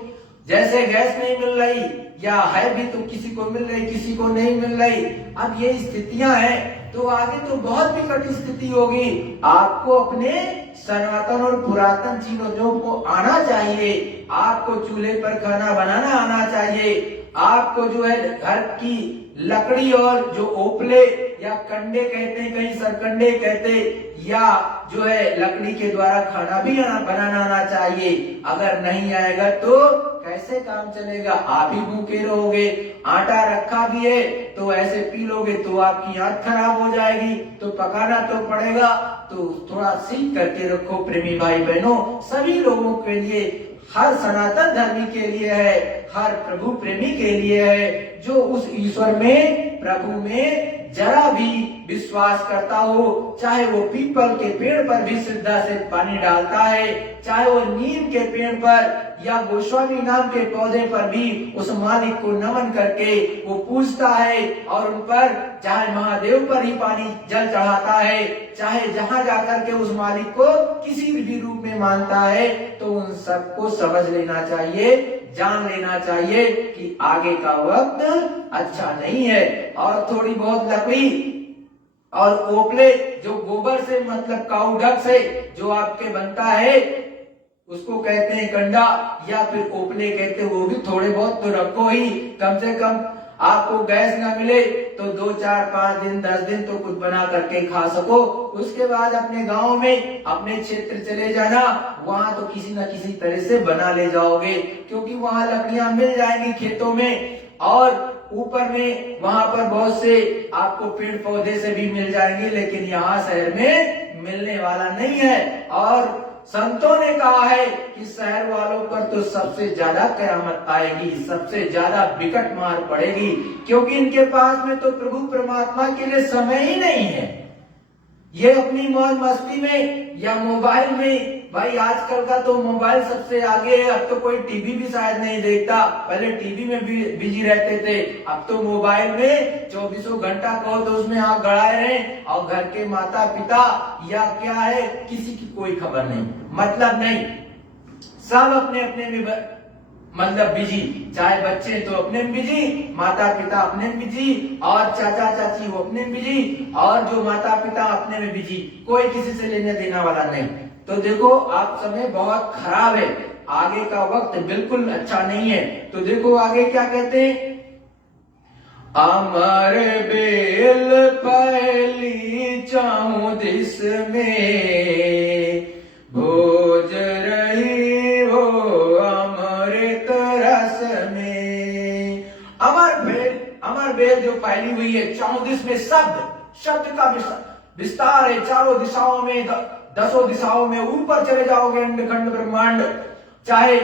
जैसे गैस नहीं मिल रही या है भी तो किसी को मिल रही किसी को नहीं मिल रही। अब ये स्थितियां हैं तो आगे तो बहुत विकट स्थिति होगी। आपको अपने सनातन और पुरातन चीजों को आना चाहिए। आपको चूल्हे पर खाना बनाना आना चाहिए। आपको जो है घर की लकड़ी और जो ओपले या कंडे कहते हैं, कहीं सरकंडे कहते, या जो है लकड़ी के द्वारा खाना भी बनाना आना चाहिए। अगर नहीं आएगा तो कैसे काम चलेगा। आप ही भूखे रहोगे। आटा रखा भी है तो ऐसे पी लोगे तो आपकी आंख खराब हो जाएगी। तो पकाना तो पड़ेगा। तो थोड़ा सीख करके रखो प्रेमी भाई बहनों, सभी लोगों के लिए, हर सनातन धर्मी के लिए है, हर प्रभु प्रेमी के लिए है, जो उस ईश्वर में, प्रभु में जरा भी विश्वास करता हो। चाहे वो पीपल के पेड़ पर भी श्रद्धा से पानी डालता है, चाहे वो नीम के पेड़ पर या गोस्वामी नाम के पौधे पर भी उस मालिक को नमन करके वो पूजता है और उन पर, चाहे महादेव पर ही पानी जल चढ़ाता है, चाहे जहां जाकर के उस मालिक को किसी भी रूप में मानता है, तो उन सबको समझ लेना चाहिए, जान लेना चाहिए कि आगे का वक्त अच्छा नहीं है। और थोड़ी बहुत लकड़ी और ओपले जो गोबर से, मतलब काऊ डक से जो आपके बनता है, उसको कहते हैं कंडा या फिर ओपले कहते हैं, वो भी थोड़े बहुत तो रखो ही। कम से कम आपको गैस ना मिले तो 2, 4, 5 दिन 10 दिन तो कुछ बना करके खा सको। उसके बाद अपने गांव में, अपने क्षेत्र चले जाना, वहां तो किसी न किसी तरह से बना ले जाओगे, क्योंकि वहां लकड़ियां मिल जाएंगी खेतों में। और ऊपर में वहां पर बहुत से आपको पेड़ पौधे से भी मिल जाएंगे, लेकिन यहाँ शहर में मिलने वाला नहीं है। और संतों ने कहा है कि शहर वालों पर तो सबसे ज्यादा कयामत आएगी, सबसे ज्यादा विकट मार पड़ेगी, क्योंकि इनके पास में तो प्रभु परमात्मा के लिए समय ही नहीं है। ये अपनी मौज मस्ती में या मोबाइल में, भाई आजकल का तो मोबाइल सबसे आगे है। अब तो कोई टीवी भी शायद नहीं देखता, पहले टीवी में भी बिजी रहते थे, अब तो मोबाइल में 24 घंटा कहो तो उसमें आग गड़ाए रहे। और घर के माता पिता या क्या है, किसी की कोई खबर नहीं, मतलब नहीं, सब अपने अपने में मतलब बिजी। चाहे बच्चे तो अपने में बिजी, माता पिता अपने में बिजी, और चाचा चाची वो अपने में बिजी, और जो माता पिता अपने में बिजी, कोई किसी से लेने देना वाला नहीं। तो देखो आप समय बहुत खराब है, आगे का वक्त बिल्कुल अच्छा नहीं है। तो देखो आगे क्या कहते हैं, अमर बेल फैली चाहूं दिस में, भोज रही हो अमृत रस में। अमर बेल जो फैली हुई है चारों दिश में, शब्द का विस्तार है चारों दिशाओं में, 10 दिशाओं में। ऊपर चले जाओगे अंडखंड ब्रह्मांड, चाहे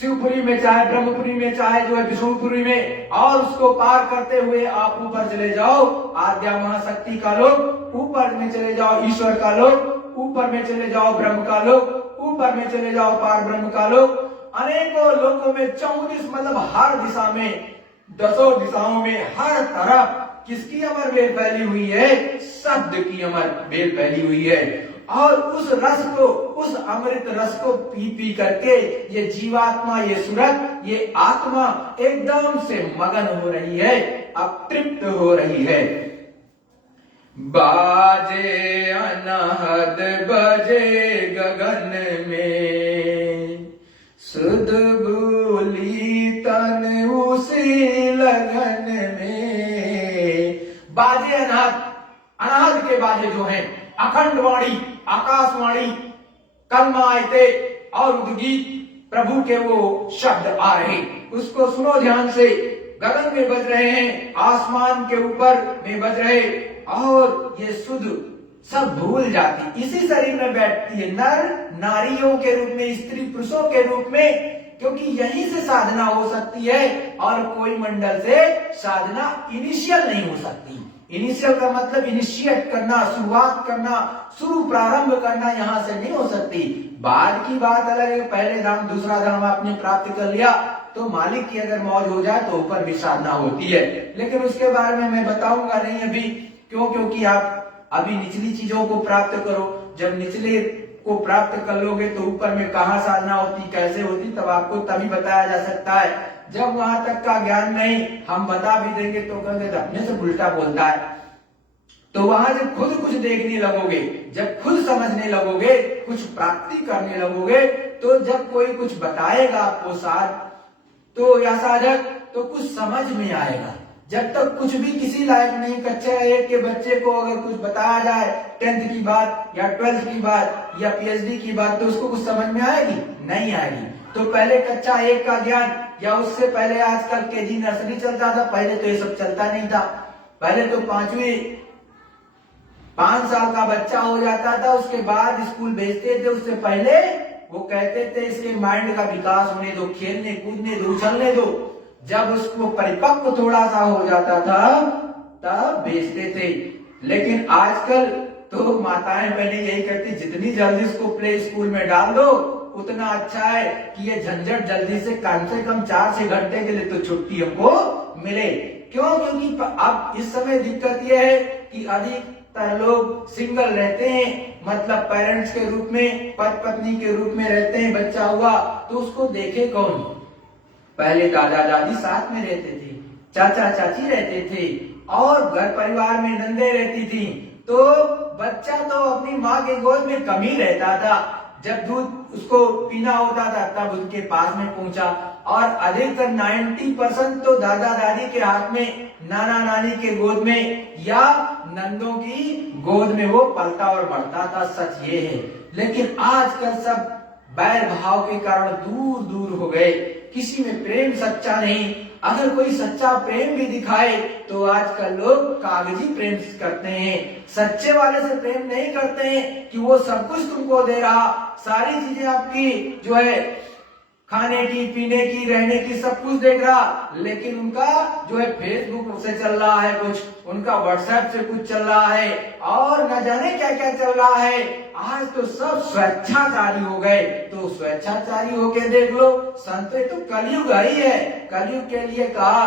शिवपुरी में, चाहे ब्रह्मपुरी में, चाहे जो है विष्णुपुरी में, और उसको पार करते हुए आप ऊपर चले जाओ आद्या महाशक्ति का लोक, ऊपर में चले जाओ ईश्वर का लोक, ऊपर में चले जाओ ब्रह्म का लोक, ऊपर में चले जाओ पार ब्रह्म का लोक। अनेकों लोकों में 34 मतलब हर दिशा में, 10 दिशाओं में, हर तरफ किसकी अमर बेल फैली हुई है, शब्द की अमर बेल फैली हुई है। और उस रस को, उस अमृत रस को पी पी करके ये जीवात्मा, ये सूरत, ये आत्मा एकदम से मगन हो रही है, अतृप्त हो रही है। बाजे अनहद बजे गगन में, सुध भूली तन उसी लगन में। बाजे अनहद के बाजे जो हैं, अखंड वाणी, आकाशवाणी, कलमायते और उद्गीत, प्रभु के वो शब्द आ रहे, उसको सुनो ध्यान से। गगन में बज रहे हैं, आसमान के ऊपर में बज रहे, और ये शुद्ध सब भूल जाती, इसी शरीर में बैठती है, नर नारियों के रूप में, स्त्री पुरुषों के रूप में, क्योंकि यहीं से साधना हो सकती है और कोई मंडल से साधना इनिशियल नहीं हो सकती। इनिशियल का मतलब इनिशिएट करना, शुरुआत करना, शुरू प्रारंभ करना यहां से नहीं हो सकती। बाद की बात अलग है, पहले धाम दूसरा धाम आपने प्राप्त कर लिया तो मालिक की अगर मौज हो जाए तो ऊपर भी साधना होती है, लेकिन उसके बारे में मैं बताऊंगा नहीं अभी। क्यों? क्योंकि आप अभी निचली चीजों को प्राप्त करो, जब निचले को प्राप्त कर लोगे तो ऊपर में कहाँ साधना होती, कैसे होती, तब आपको तभी बताया जा सकता है। जब वहां तक का ज्ञान नहीं, हम बता भी देंगे तो कहेंगे अपने से उल्टा बोलता है। तो वहां जब खुद कुछ देखने लगोगे, जब खुद समझने लगोगे, कुछ प्राप्ति करने लगोगे, तो जब कोई कुछ बताएगा आपको साथ तो या साधक, तो कुछ समझ में आएगा। जब तक कुछ भी किसी लायक नहीं, कक्षा 1 के बच्चे को अगर कुछ बताया जाए 10th की बात या 12th की बात या PhD की बात, तो उसको कुछ समझ में आएगी? नहीं आएगी। तो पहले कक्षा 1 का ज्ञान, या उससे पहले आजकल KG नर्सरी चलता था, पहले तो ये सब चलता नहीं था। पहले तो 5 साल का बच्चा हो जाता था, उसके बाद स्कूल भेजते थे, उससे पहले वो कहते थे इसके माइंड का विकास होने दो, खेलने कूदने दो, उछलने दो। जब उसको परिपक्व थोड़ा सा हो जाता था तब भेजते थे। लेकिन आजकल तो माताएं पहले यही कहती, जितनी जल्दी इसको प्ले स्कूल में डाल दो उतना अच्छा है कि ये झंझट जल्दी से कम 4-6 घंटे के लिए तो छुट्टी हमको मिले। क्यों? क्योंकि अब इस समय दिक्कत यह है कि अधिकतर लोग सिंगल रहते हैं, मतलब पेरेंट्स के रूप में, पति पत्नी के रूप में रहते हैं। बच्चा हुआ तो उसको देखे कौन? पहले दादा दादी साथ में रहते थे, चाचा चाची रहते थे, और घर परिवार में नंदे रहती थी, तो बच्चा तो अपनी माँ के गोद में कम ही रहता था। जब दूध उसको पीना होता था तब उनके पास में पहुंचा, और अधिकतर 90% तो दादा दादी के हाथ में, नाना नानी के गोद में या नंदों की गोद में वो पलता और बढ़ता था। सच ये है। लेकिन आजकल सब बैर भाव के कारण दूर दूर हो गए, किसी में प्रेम सच्चा नहीं। अगर कोई सच्चा प्रेम भी दिखाए तो आजकल लोग कागजी प्रेम करते हैं, सच्चे वाले से प्रेम नहीं करते हैं कि वो सब कुछ तुमको दे रहा, सारी चीजें आपकी जो है खाने की, पीने की, रहने की, सब कुछ देख रहा, लेकिन उनका जो है फेसबुक से चल रहा है कुछ, उनका व्हाट्सएप से कुछ चल रहा है, और न जाने क्या क्या चल रहा है। आज तो सब स्वेच्छाचारी हो गए। तो स्वेच्छाचारी होके देख लो, संत तो कलयुग ही है। कलयुग के लिए कहा,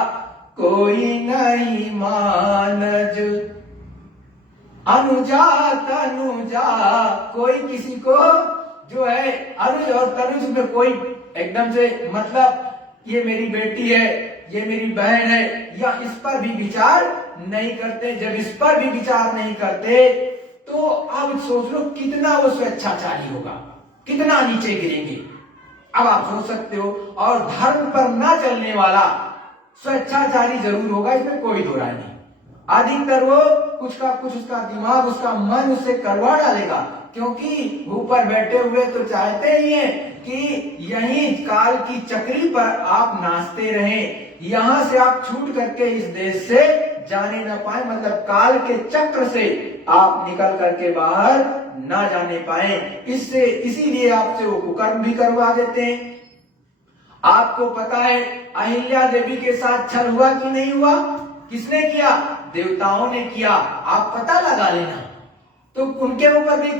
कोई नहीं मानज अनुजा तनुजा, कोई किसी को जो है अनुज और तनुज में कोई एकदम से, मतलब ये मेरी बेटी है, ये मेरी बहन है, या इस पर भी विचार नहीं करते। जब इस पर भी विचार नहीं करते तो अब सोच लो कितना वो स्वेच्छाचारी होगा, कितना नीचे गिरेंगे। अब आप सोच सकते हो। और धर्म पर ना चलने वाला स्वेच्छाचारी जरूर होगा, इसमें कोई दो राय नहीं। अधिकतर वो कुछ का कुछ उसका दिमाग, उसका मन उससे करवा डालेगा, क्योंकि ऊपर बैठे हुए तो चाहते ही हैं कि यही काल की चक्री पर आप नाचते रहें, यहां से आप छूट करके इस देश से जाने न पाए, मतलब काल के चक्र से आप निकल करके बाहर ना जाने पाए। इससे इसीलिए आपसे वो कुकर्म भी करवा देते हैं। आपको पता है अहिल्या देवी के साथ छल हुआ कि नहीं हुआ? किसने किया? देवताओं ने किया। आप पता लगा लेना। तो उनके ऊपर भी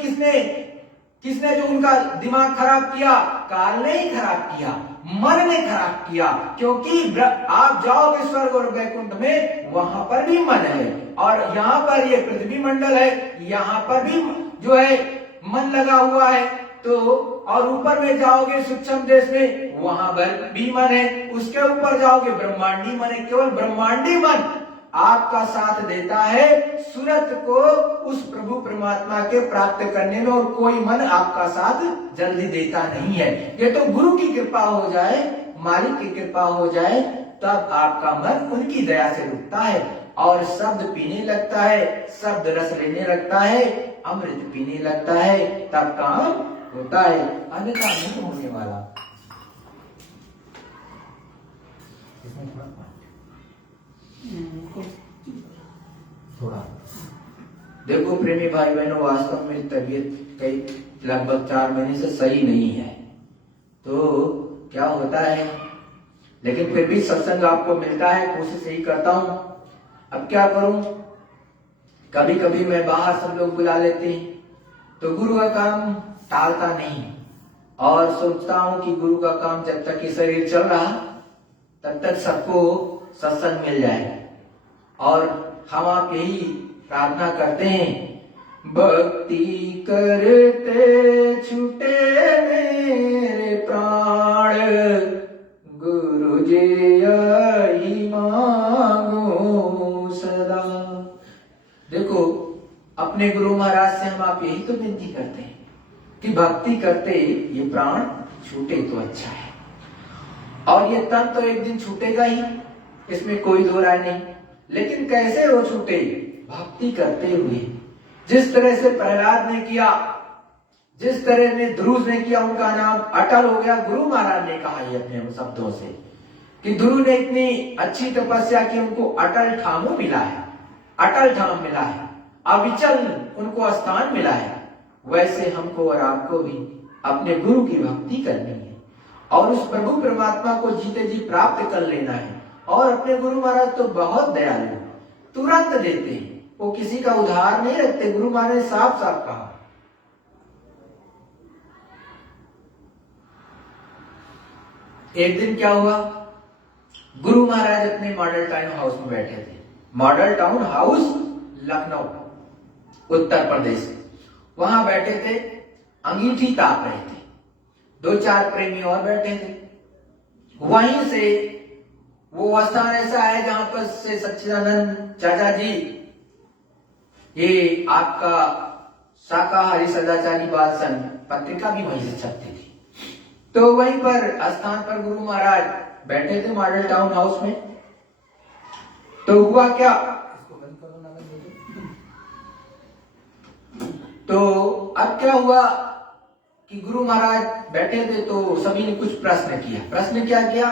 किसने जो उनका दिमाग खराब किया? काल ने ही खराब किया, मन ने खराब किया। क्योंकि आप जाओगे स्वर्ग और वैकुंठ में, वहां पर भी मन है, और यहाँ पर ये पृथ्वी मंडल है, यहाँ पर भी जो है मन लगा हुआ है। तो और ऊपर में जाओगे सूक्ष्म देश में, वहां पर भी मन है। उसके ऊपर जाओगे ब्रह्मांडी मन है। केवल ब्रह्मांडी मन आपका साथ देता है सूरत को उस प्रभु परमात्मा के प्राप्त करने में, और कोई मन आपका साथ जल्दी देता नहीं है। ये तो गुरु की कृपा हो जाए, मालिक की कृपा हो जाए, तब आपका मन उनकी दया से रुकता है और शब्द पीने लगता है, शब्द रस लेने लगता है, अमृत पीने लगता है, तब काम होता है, अन्यथा नहीं होने वाला। थोड़ा देखो प्रेमी भाई बहनों, वास्तव में मेरी तबीयत कई लगभग 4 महीने से सही नहीं है। तो क्या होता है, लेकिन फिर भी सत्संग आपको मिलता है, कोशिश यही करता हूं। अब क्या करूं, कभी कभी मैं बाहर सब लोग बुला लेते हैं, तो गुरु का काम टालता नहीं और सोचता हूं कि गुरु का काम जब तक ये शरीर चल रहा तब तक सबको सत्संग मिल जाए। और हम आप यही प्रार्थना करते हैं, भक्ति करते छूटे मेरे प्राण, गुरु जी यही मांगो सदा। देखो, अपने गुरु महाराज से हम आप यही तो विनती करते हैं कि भक्ति करते ये प्राण छूटे तो अच्छा है, और ये तन तो एक दिन छूटेगा ही, इसमें कोई दो राय नहीं। लेकिन कैसे वो छूटे, भक्ति करते हुए। जिस तरह से प्रहलाद ने किया, जिस तरह ने ध्रुव ने किया, उनका नाम अटल हो गया। गुरु महाराज ने कहा ये अपने शब्दों से कि ध्रुव ने इतनी अच्छी तपस्या की, उनको अटल ठामो मिला है, अटल ठाम मिला है, अविचल उनको स्थान मिला है। वैसे हमको और आपको भी अपने गुरु की भक्ति करनी है और उस प्रभु परमात्मा को जीते जी प्राप्त कर लेना है। और अपने गुरु महाराज तो बहुत दयालु, तुरंत देते हैं, वो किसी का उधार नहीं रखते। गुरु महाराज ने साफ साफ कहा। एक दिन क्या हुआ, गुरु महाराज अपने मॉडल टाउन हाउस में बैठे थे। Model town house Lucknow, Uttar Pradesh. वहां बैठे थे, अंगीठी ताप रहे थे। 2-4 प्रेमी और बैठे थे। वहीं से वो स्थान ऐसा है जहां पर से सच्चिदानंद चाचा जी, ये आपका शाकाहारी सदाचारी बाल संघ पत्रिका भी वहीं से छपती थी। तो वहीं पर स्थान पर गुरु महाराज बैठे थे मॉडल टाउन हाउस में। तो हुआ क्या, इसको बंद करो ना। तो अब क्या हुआ कि गुरु महाराज बैठे थे, तो सभी ने कुछ प्रश्न किया। प्रश्न क्या किया,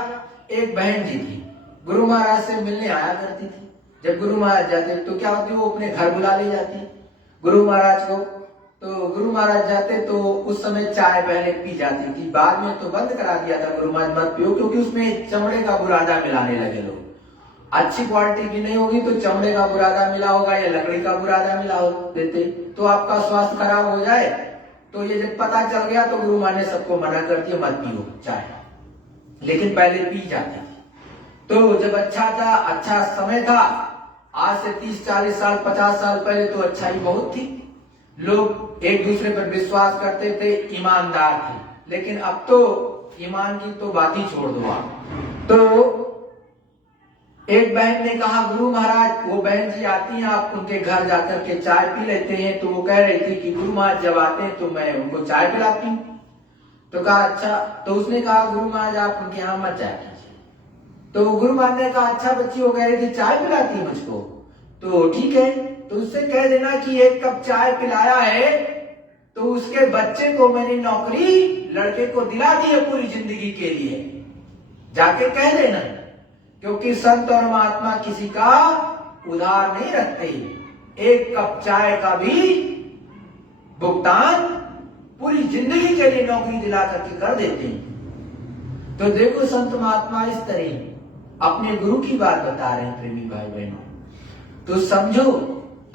एक बहन जी थी, गुरु महाराज से मिलने आया करती थी। जब गुरु महाराज जाते तो क्या होती, वो अपने घर बुला ले जाती गुरु महाराज को। तो गुरु महाराज जाते तो उस समय चाय पहले पी जाती थी, बाद में तो बंद करा दिया था गुरु महाराज, मत पियो, क्योंकि उसमें चमड़े का बुरादा मिलाने लगे लोग। अच्छी क्वालिटी की नहीं होगी तो चमड़े का बुरादा मिला होगा या लकड़ी का बुरादा मिला हो देते, तो आपका स्वास्थ्य खराब हो जाए। तो ये जब पता चल गया तो गुरु महाराज ने सबको मना कर दिया, मत पियो चाय, लेकिन पहले पी जाती थी। तो जब अच्छा था, अच्छा समय था, आज से 30-40 साल 50 साल पहले तो अच्छाई बहुत थी, लोग एक दूसरे पर विश्वास करते थे, ईमानदार थे। लेकिन अब तो ईमान की तो बात ही छोड़ दो आप। तो एक बहन ने कहा, गुरु महाराज, वो बहन जी आती हैं, आप उनके घर जाकर के चाय पी लेते हैं। तो वो कह रही थी कि गुरु महाराज जब आते हैं तो मैं उनको चाय पिलाती हूँ। तो कहा अच्छा। तो उसने कहा, गुरु महाराज आप उनके यहाँ मत चाय पीजिए। तो गुरु महाराज ने कहा, अच्छा बच्ची, हो कह रही थी चाय पिलाती है मुझको, तो ठीक है, तो उससे कह देना कि 1 कप चाय पिलाया है तो उसके बच्चे को मैंने नौकरी लड़के को दिला दी है पूरी जिंदगी के लिए, जाके कह देना। क्योंकि संत और महात्मा किसी का उधार नहीं रखते, 1 कप चाय का भी भुगतान पूरी जिंदगी के लिए नौकरी दिला करके कर देते हैं। तो देखो, संत महात्मा इस तरह अपने गुरु की बात बता रहे हैं प्रेमी भाई बहनों। तो समझो,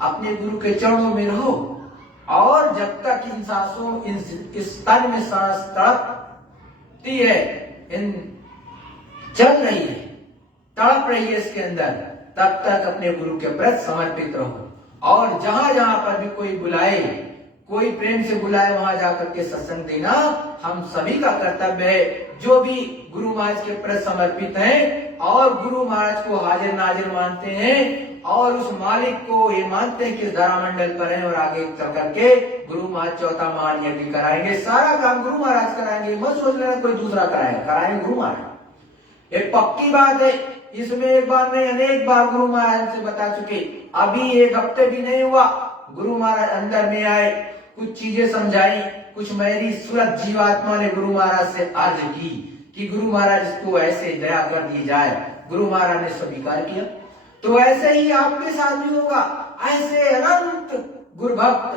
अपने गुरु के चरणों में रहो, और जब तक इन सांसों, इस तन में सांस तड़पती है, इन चल रही है, तड़प रही है इसके अंदर, तब तक अपने गुरु के प्रति समर्पित रहो। और जहां जहां पर भी कोई बुलाए, कोई प्रेम से बुलाए, वहां जाकर के सत्संग देना हम सभी का कर्तव्य है, जो भी गुरु महाराज के प्रति समर्पित हैं और गुरु महाराज को हाजिर नाजिर मानते हैं और उस मालिक को ये मानते हैं कि इस धरा मंडल पर है और आगे चल करके गुरु महाराज चौथा महान यज्ञ कराएंगे। सारा काम गुरु महाराज कराएंगे, मत सोच लेना कोई दूसरा कराएगा, कराएंगे गुरु महाराज। ये पक्की बात है, इसमें एक बार नहीं अनेक बार गुरु महाराज से बता चुके। अभी 1 हफ्ते भी नहीं हुआ, गुरु महाराज अंदर में आए, कुछ चीजें समझाई, कुछ मेरी सूरत जीवात्मा ने गुरु महाराज से अर्ज की कि गुरु महाराज इसको ऐसे दया कर दी जाए। गुरु महाराज ने स्वीकार किया। तो ऐसे ही आपके साथ भी होगा, ऐसे अनंत गुरु भक्त,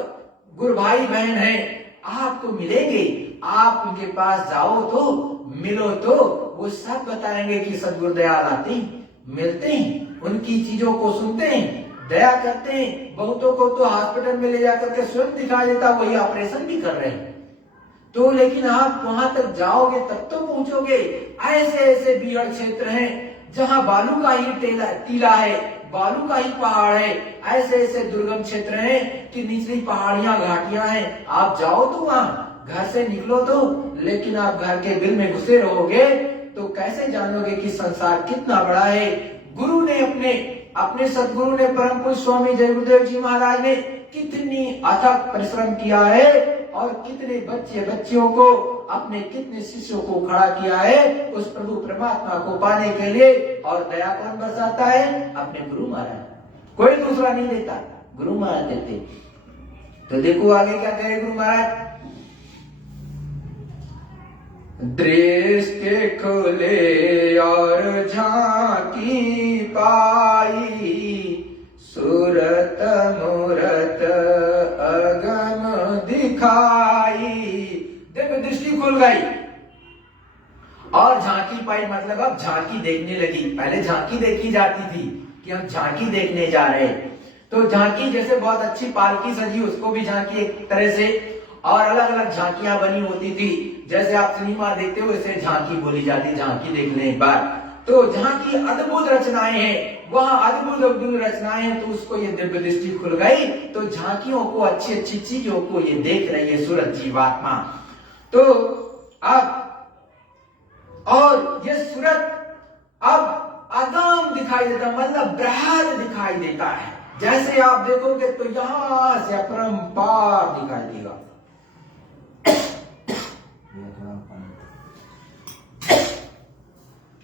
गुरु भाई बहन हैं, आपको मिलेंगे। आप उनके पास जाओ तो, मिलो तो वो सब बताएंगे कि सदगुरु दयाल आते हैं, मिलते हैं, उनकी चीजों को सुनते हैं, दया करते हैं। बहुतों को तो हॉस्पिटल में ले जाकर के स्वयं दिखा देता, वही ऑपरेशन भी कर रहे हैं। तो लेकिन आप वहां तक जाओगे तब तो पहुंचोगे। ऐसे ऐसे बीहड़ क्षेत्र हैं जहां बालू का ही टीला है, बालू का ही पहाड़ है। ऐसे ऐसे दुर्गम क्षेत्र हैं कि निचली पहाड़ियां घाटियां हैं। आप जाओ तो वहां, घर से निकलो तो, लेकिन आप घर के बिल में घुसे रहोगे तो कैसे जानोगे कि संसार कितना बड़ा है। गुरु ने अपने सदगुरु ने परम पूज्य स्वामी जय गुरुदेव जी महाराज ने कितनी अथक परिश्रम किया है और कितने बच्चियों को, अपने कितने शिष्यों को खड़ा किया है उस प्रभु परमात्मा को पाने के लिए। और दया कौन बरसाता है? अपने गुरु महाराज, कोई दूसरा नहीं देता, गुरु महाराज देते। तो देखो आगे क्या कहे गुरु महाराज, दृष्टि खुले और झांकी पाई, सूरत मूरत अगम दिखाई। देखो दृष्टि खुल गई और झांकी पाई, मतलब अब झांकी देखने लगी। पहले झांकी देखी जाती थी कि हम झांकी देखने जा रहे हैं, तो झांकी जैसे बहुत अच्छी पालकी सजी, उसको भी झांकी एक तरह से, और अलग अलग झांकियां बनी होती थी। जैसे आप सिनेमा देखते हो वैसे झांकी बोली जाती, झांकी देखने एक बार। तो झांकी अद्भुत रचनाएं हैं, वहां अद्भुत अद्भुत रचनाएं हैं, तो उसको ये दिव्य दृष्टि खुल गई। तो झांकियों को, अच्छी अच्छी चीजों को ये देख रही है सूरत जीवात्मा। तो अब और ये सूरत अब अगम दिखाई देता, मतलब बृहद दिखाई देता है। जैसे आप देखोगे तो यहां से अपरंपार दिखाई देगा।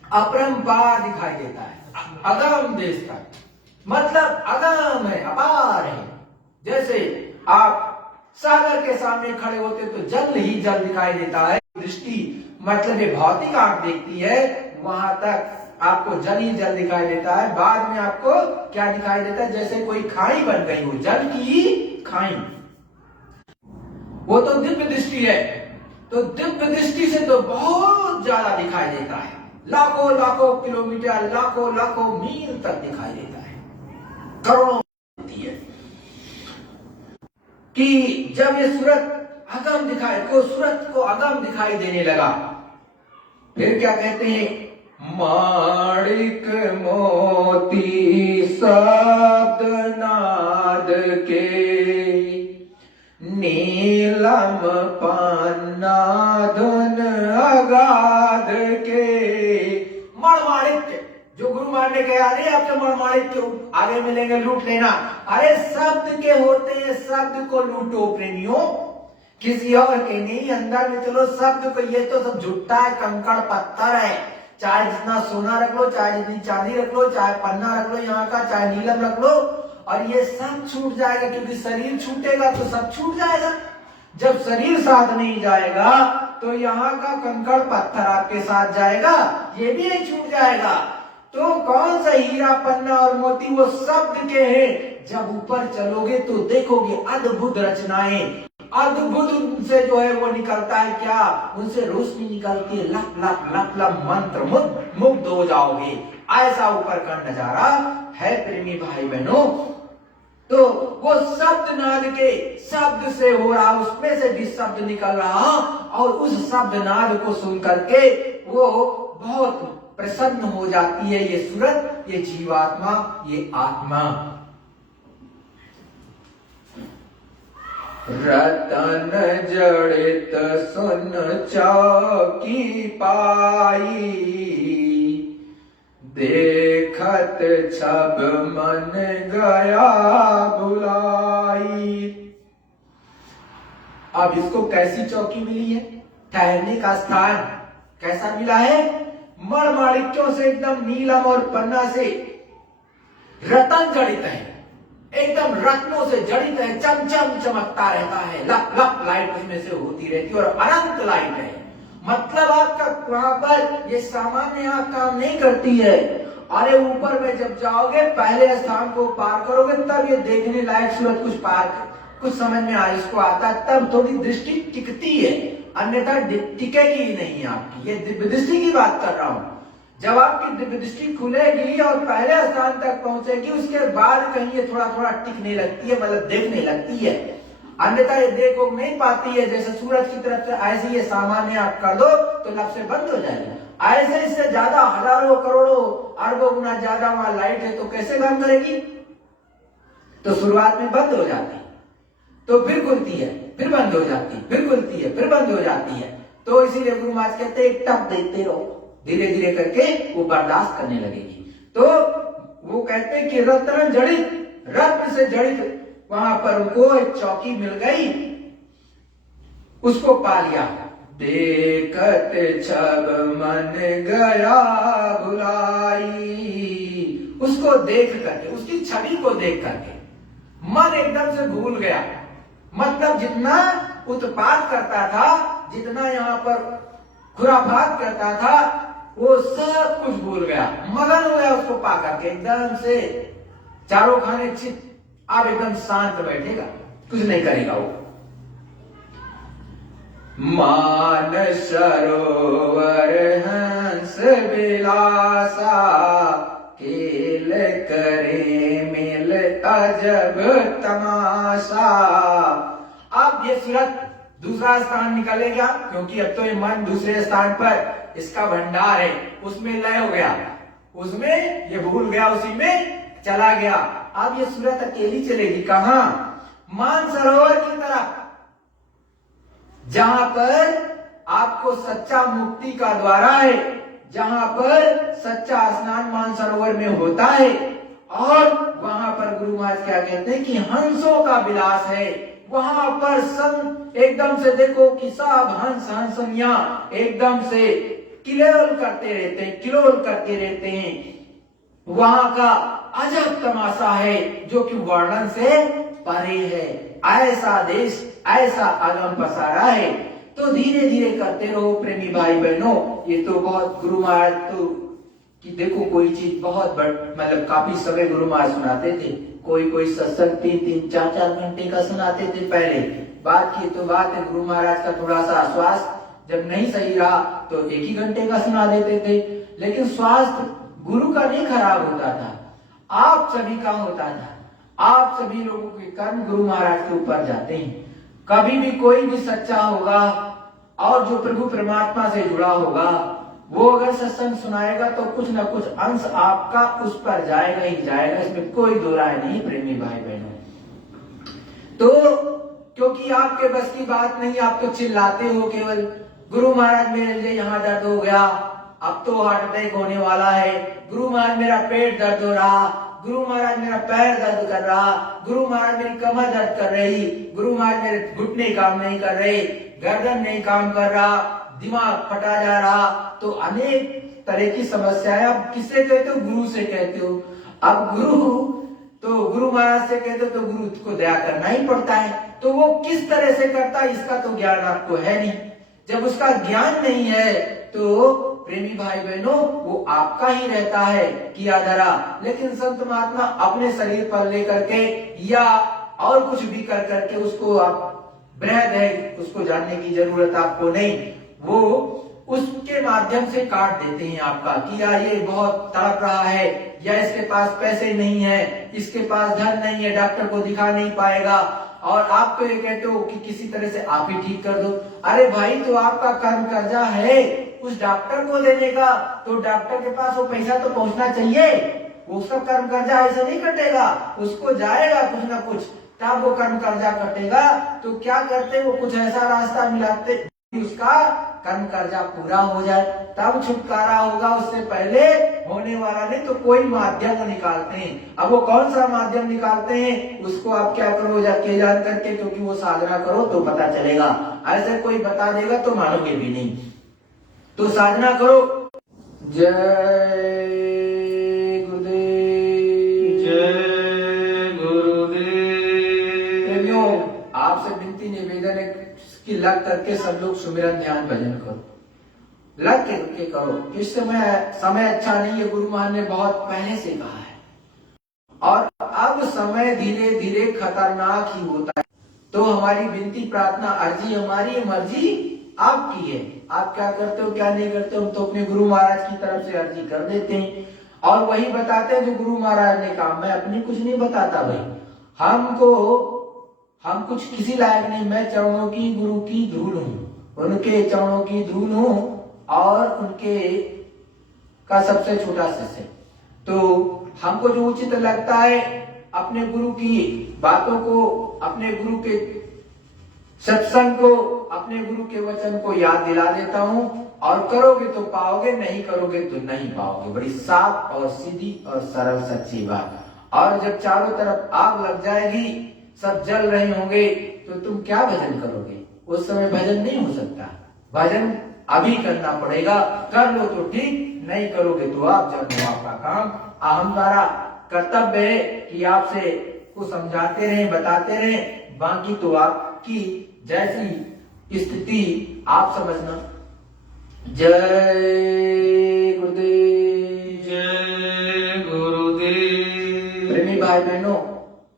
अपरंपार दिखाई देता है, अगम देश का मतलब अगम है, अपार है। जैसे आप सागर के सामने खड़े होते तो जल ही जल दिखाई देता है। दृष्टि मतलब ये भौतिक आंख देखती है, वहां तक आपको जल ही जल दिखाई देता है। बाद में आपको क्या दिखाई देता है? जैसे कोई खाई बन गई हो, जल की खाई, वो तो दिव्य दृष्टि है। तो दिव्य दृष्टि से तो बहुत ज्यादा दिखाई देता है, लाखों लाखों किलोमीटर, लाखों लाखों मील तक दिखाई देता है, करोड़ों होती है। कि जब ये सूरत अगम दिखाई, को सूरत को अगम दिखाई देने लगा, फिर क्या कहते हैं? माणिक मोती शब्द नाद के, नीलम पन्ना धन अगाध के। मणमाणिक्य, जो गुरु महाराज ने कहा नहीं आपके मणमाणिक्य आगे मिलेंगे, लूट लेना। अरे शब्द के होते हैं, शब्द को लूटो प्रेमियों, किसी और के नहीं। अंदर में चलो शब्द को, ये तो सब झुट्टा है, कंकड़ पत्थर है। चाहे जितना सोना रख लो, चाहे जितनी चांदी रख लो, चाहे पन्ना रख लो यहाँ का, चाहे नीलम रख लो, और ये सब छूट जाएगा। क्योंकि शरीर छूटेगा तो सब छूट जाएगा। जब शरीर साथ नहीं जाएगा तो यहाँ का कंकड़ पत्थर आपके साथ जाएगा, ये भी नहीं छूट जाएगा। तो कौन सा हीरा पन्ना और मोती? वो शब्द के हैं। जब ऊपर चलोगे तो देखोगे अद्भुत रचनाएं, अद्भुत उनसे जो है वो निकलता है क्या? उनसे रोशनी निकलती है, लप लप लप लप, मंत्र मुग्ध हो जाओगे। ऐसा ऊपर का नजारा है प्रेमी भाई बहनों। तो वो शब्द नाद के, शब्द से हो रहा, उसमें से भी शब्द निकल रहा, और उस शब्द नाद को सुन करके वो बहुत प्रसन्न हो जाती है ये सूरत, ये जीवात्मा, ये आत्मा। रतन जड़ित सुन चौकी पाई, देखत छब मन गया बुलाई। अब इसको कैसी चौकी मिली है? ठहरने का स्थान कैसा मिला है? मणमाणिक्यों से एकदम नीलम और पन्ना से रतन जड़ित है, एकदम रत्नों से जड़ित है, चमचम चमकता रहता है, लप लप लाइट उसमें से होती रहती है, और अनंत लाइट है। मतलब आपका वहां पर ये सामान्य आंख काम नहीं करती है। अरे ऊपर में जब जाओगे, पहले स्थान को पार करोगे, तब ये देखने लायक सूरत कुछ पार कुछ समझ में आए इसको आता है, तब थोड़ी दृष्टि टिकती है, अन्यथा टिकेगी ही नहीं आपकी। ये दिव्य दृष्टि की बात कर रहा हूं। जब आपकी दिव्य दृष्टि खुलेगी और पहले स्थान तक पहुंचेगी, उसके बाद कहीं ये थोड़ा थोड़ा टिकने लगती है, मतलब देखने लगती है, अन्यथा ये देखो नहीं पाती है। जैसे सूरज की तरफ से ऐसे ये सामान्य आप कर दो तो लब से बंद हो जाएगा। ऐसे इससे ज्यादा हजारों करोड़ों अरबों गुना ज्यादा वहां लाइट है, तो कैसे काम करेगी? तो शुरुआत में बंद हो जाती है, तो फिर खुलती है, फिर बंद हो जाती है, फिर खुलती है, फिर बंद हो जाती है। तो इसीलिए गुरु महाराज कहते हैं एक टक देखते रहो, धीरे धीरे करके वो बर्दाश्त करने लगेगी। तो वो कहते हैं कि रत्न से जड़ित वहां पर उनको एक चौकी मिल गई, उसको पा लिया। देखत छब मन गया भुलाई, उसको देख करके, उसकी छवि को देख करके मन एकदम से भूल गया। मतलब जितना उत्पात करता था, जितना यहाँ पर खुराफात करता था, वो सब कुछ भूल गया, मगन हो गया उसको पा करके एकदम से। चारों खाने चित, अब एकदम शांत बैठेगा, कुछ नहीं करेगा वो। मान सरोवर हंस विलासा, खेल करे मेल अजब तमाशा। अब ये सूरत दूसरा स्थान निकलेगा, क्योंकि अब तो ये मन दूसरे स्थान पर इसका भंडार है, उसमें लय हो गया, उसमें ये भूल गया, उसी में चला गया। अब ये सूरत अकेली चलेगी कहां? मानसरोवर की तरफ, जहां पर आपको सच्चा मुक्ति का द्वारा है, जहां पर सच्चा स्नान मानसरोवर में होता है। और वहां पर गुरु महाराज क्या कहते हैं कि हंसों का विलास है। वहां पर संत एकदम से देखो कि सब हंस हंसनिया एकदम से किलोल करते रहते हैं, किलोल करते रहते हैं। वहां का अजब तमाशा है जो कि वर्णन से परे है। ऐसा देश, ऐसा आगम पसारा है। तो धीरे धीरे करते रहो प्रेमी भाई बहनों। ये तो बहुत गुरु महाराज तो कि देखो कोई चीज बहुत मतलब काफी समय गुरु महाराज सुनाते थे। कोई सत्संग 3-3, 4-4 घंटे का सुनाते थे पहले। बात की तो बात है, गुरु महाराज का थोड़ा सा स्वास्थ्य जब नहीं सही रहा तो 1 ही घंटे का सुना देते थे। लेकिन स्वास्थ्य गुरु का नहीं खराब होता था, आप सभी का होता था। आप सभी लोगों के कर्म गुरु महाराज के ऊपर जाते हैं। कभी भी कोई भी सच्चा होगा और जो प्रभु परमात्मा से जुड़ा होगा, वो अगर सत्संग सुनाएगा तो कुछ ना कुछ अंश आपका उस पर जाएगा ही जाएगा, इसमें कोई दो राय नहीं प्रेमी भाई बहनों। तो क्योंकि आपके बस की बात नहीं, आप तो चिल्लाते हो केवल, गुरु महाराज मेरे यहाँ दर्द हो गया, अब तो हार्ट अटैक होने वाला है, गुरु महाराज मेरा पेट दर्द हो रहा, गुरु महाराज मेरा पैर दर्द कर रहा, गुरु महाराज मेरी कमर दर्द कर रही, गुरु महाराज मेरे घुटने काम नहीं कर रहे, गर्दन नहीं काम कर रहा, दिमाग फटा जा रहा। तो अनेक तरह की समस्याएं आप किससे कहते हो? गुरु से कहते हो। अब गुरु महाराज से कहते हो तो गुरु को दया करना ही पड़ता है। तो वो किस तरह से करता है इसका तो ज्ञान आपको है नहीं। जब उसका ज्ञान नहीं है तो प्रेमी भाई बहनों वो आपका ही रहता है किया धरा। लेकिन संत महात्मा अपने शरीर पर लेकर के या और कुछ भी कर करके उसको आप बृहद है, उसको जानने की जरूरत आपको नहीं, वो उसके माध्यम से काट देते हैं आपका कि या ये बहुत तड़प रहा है, या इसके पास पैसे नहीं है, इसके पास धन नहीं है, डॉक्टर को दिखा नहीं पाएगा। और आप तो ये कहते हो कि किसी तरह से आप ही ठीक कर दो। अरे भाई, तो आपका कर्म कर्जा है उस डॉक्टर को देने का, तो डॉक्टर के पास वो पैसा तो पहुंचना चाहिए। वो उसका कर्म कर्जा ऐसे नहीं कटेगा, उसको जाएगा कुछ ना कुछ, तब वो कर्म कर्जा कटेगा। तो क्या करते, वो कुछ ऐसा रास्ता मिलाते उसका कर्म कर्जा पूरा हो जाए, तब छुटकारा होगा। उससे पहले होने वाला नहीं। तो कोई माध्यम वो निकालते हैं। अब वो कौन सा माध्यम निकालते हैं उसको आप क्या करो जाके जान करके, क्योंकि वो साधना करो तो पता चलेगा। ऐसे कोई बता देगा तो मानोगे भी नहीं। तो साधना करो। जय गुरुदेव, जय गुरुदेव। प्रेमियों, आपसे विनती निवेदन है कि लग करके सब लोग सुमिरन ध्यान भजन करो, लग के करो। इस समय अच्छा नहीं है, गुरु महाराज ने बहुत पहले से कहा है। और अब समय धीरे धीरे खतरनाक ही होता है। तो हमारी विनती प्रार्थना अर्जी हमारी है, मर्जी आपकी है। आप क्या करते हो क्या नहीं करते हो, हम तो अपने गुरु महाराज की तरफ से अर्जी कर देते हैं और वही बताते हैं जो गुरु महाराज ने कहा। मैं अपनी कुछ नहीं बताता भाई, हम कुछ किसी लायक नहीं। मैं चरणों की गुरु की धूल हूँ, उनके चरणों की धूल हूँ और उनके का सबसे छोटा शिष्य। तो हमको जो उचित लगता है अपने गुरु की बातों को, अपने गुरु के सत्संग को, अपने गुरु के वचन को याद दिला देता हूँ। और करोगे तो पाओगे, नहीं करोगे तो नहीं पाओगे। बड़ी साफ और सीधी और सरल सच्ची बात। और जब चारों तरफ आग लग जाएगी, सब जल रहे होंगे, तो तुम क्या भजन करोगे? उस समय भजन नहीं हो सकता। भजन अभी करना पड़ेगा। कर लो तो ठीक, नहीं करोगे तो आप जानो, आपका काम। हमारा कर्तव्य है कि आपसे को समझाते रहे, बताते रहे, बाकी तो आपकी जैसी स्थिति आप समझना। जय गुरुदेव। जय गुरुदेव। प्रेमी भाई बहनों,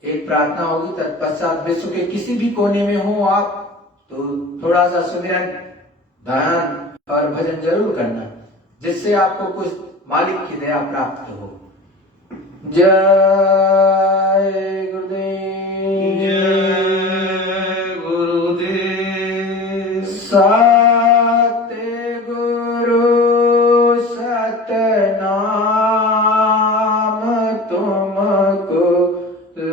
एक प्रार्थना होगी, तत्पश्चात विश्व के किसी भी कोने में हो आप तो थोड़ा सा सुमिरन, ध्यान और भजन जरूर करना, जिससे आपको कुछ मालिक की दया प्राप्त हो। जय गुरुदेव। जय गुरुदेव। सत्य गुरु सतनाम तुमको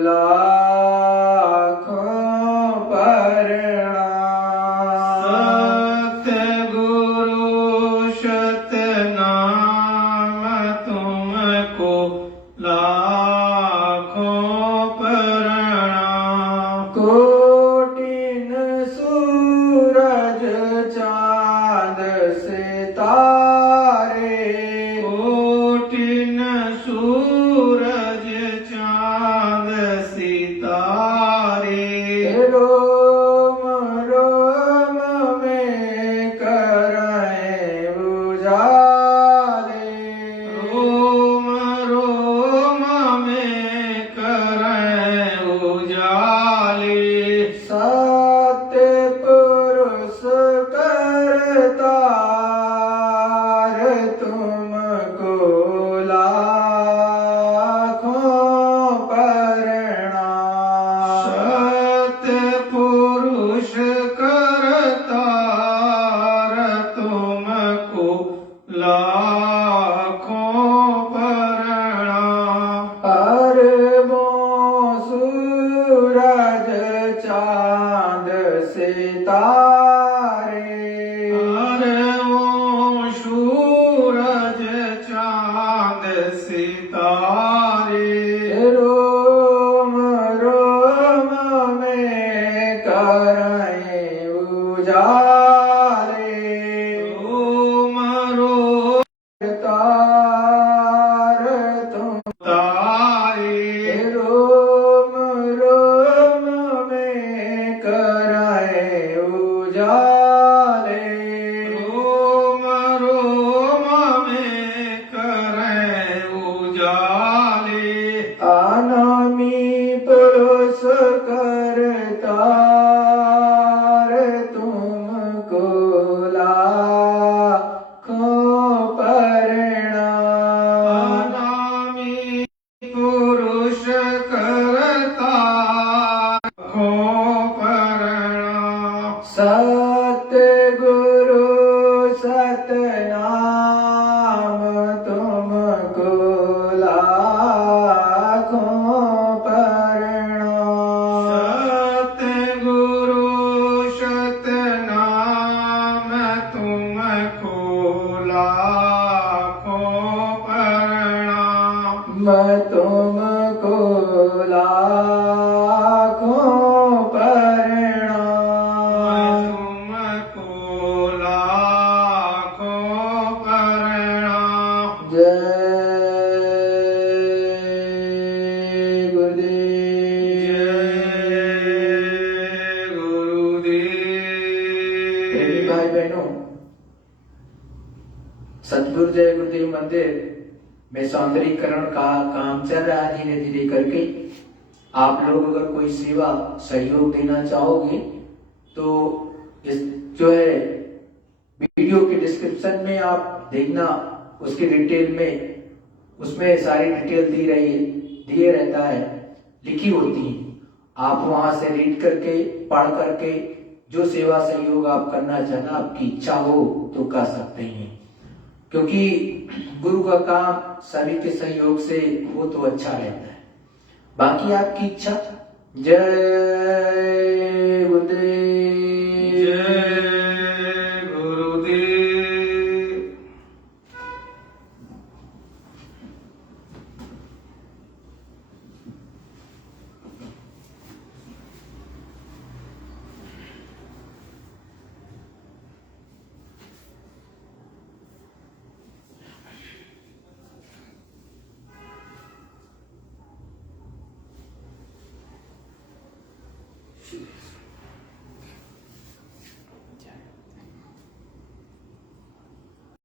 लाखों प्रणाम। सतगुरु शतनाम तुमको लाखों प्रणाम। कोटिन सूरज चांद सितारे, कोटिन सूरज चांद सितारे, रोम रोम में करें उजाले। रोम रोम में करें उजाले। सत्य पुरुष करतार तुमको लाखों प्रणाम। सत्य पुरुष करतार तुमको लाखों प्रणाम। अरबों सूरज चांद सितारे, अरबों सूरज चांद सितारे, रोम रोम में करें उजाले। रोम रोम तार तुम तारे, रोम रोम में कराए उजाले। रोम रोम में करें उजाले। अनामी पुरुष करतार तुमको लाखों प्रणाम। अनामी पुरुष करतार लाखों प्रणाम। सत्य गुरु सतनाम तुमको लाखों प्रणाम। सतगुरु शतनाम तुमको लाखों प्रणाम। मैं तुमको लाखों प्रणाम। तुमको लाखों प्रणाम। जय गुरुदेव। जय गुरुदेव। प्रेमी भाई बहनों, सतगुरु जय गुरुदेव मंदिर में सौंदर्यीकरण का काम चल रहा है धीरे धीरे करके। आप लोग अगर कोई सेवा सहयोग देना चाहोगे तो इस जो है वीडियो के डिस्क्रिप्शन में आप देखना, उसके डिटेल में उसमें सारी डिटेल दिए रहता है, लिखी होती है। आप वहां से रीड करके पढ़ करके जो सेवा सहयोग आप करना चाहना, आपकी इच्छा हो तो कर सकते हैं, क्योंकि गुरु का काम सभी के सहयोग से हो तो अच्छा रहता है। बाकी आपकी इच्छा। जय गुरुदेव। जय गुरुदेव। शुभ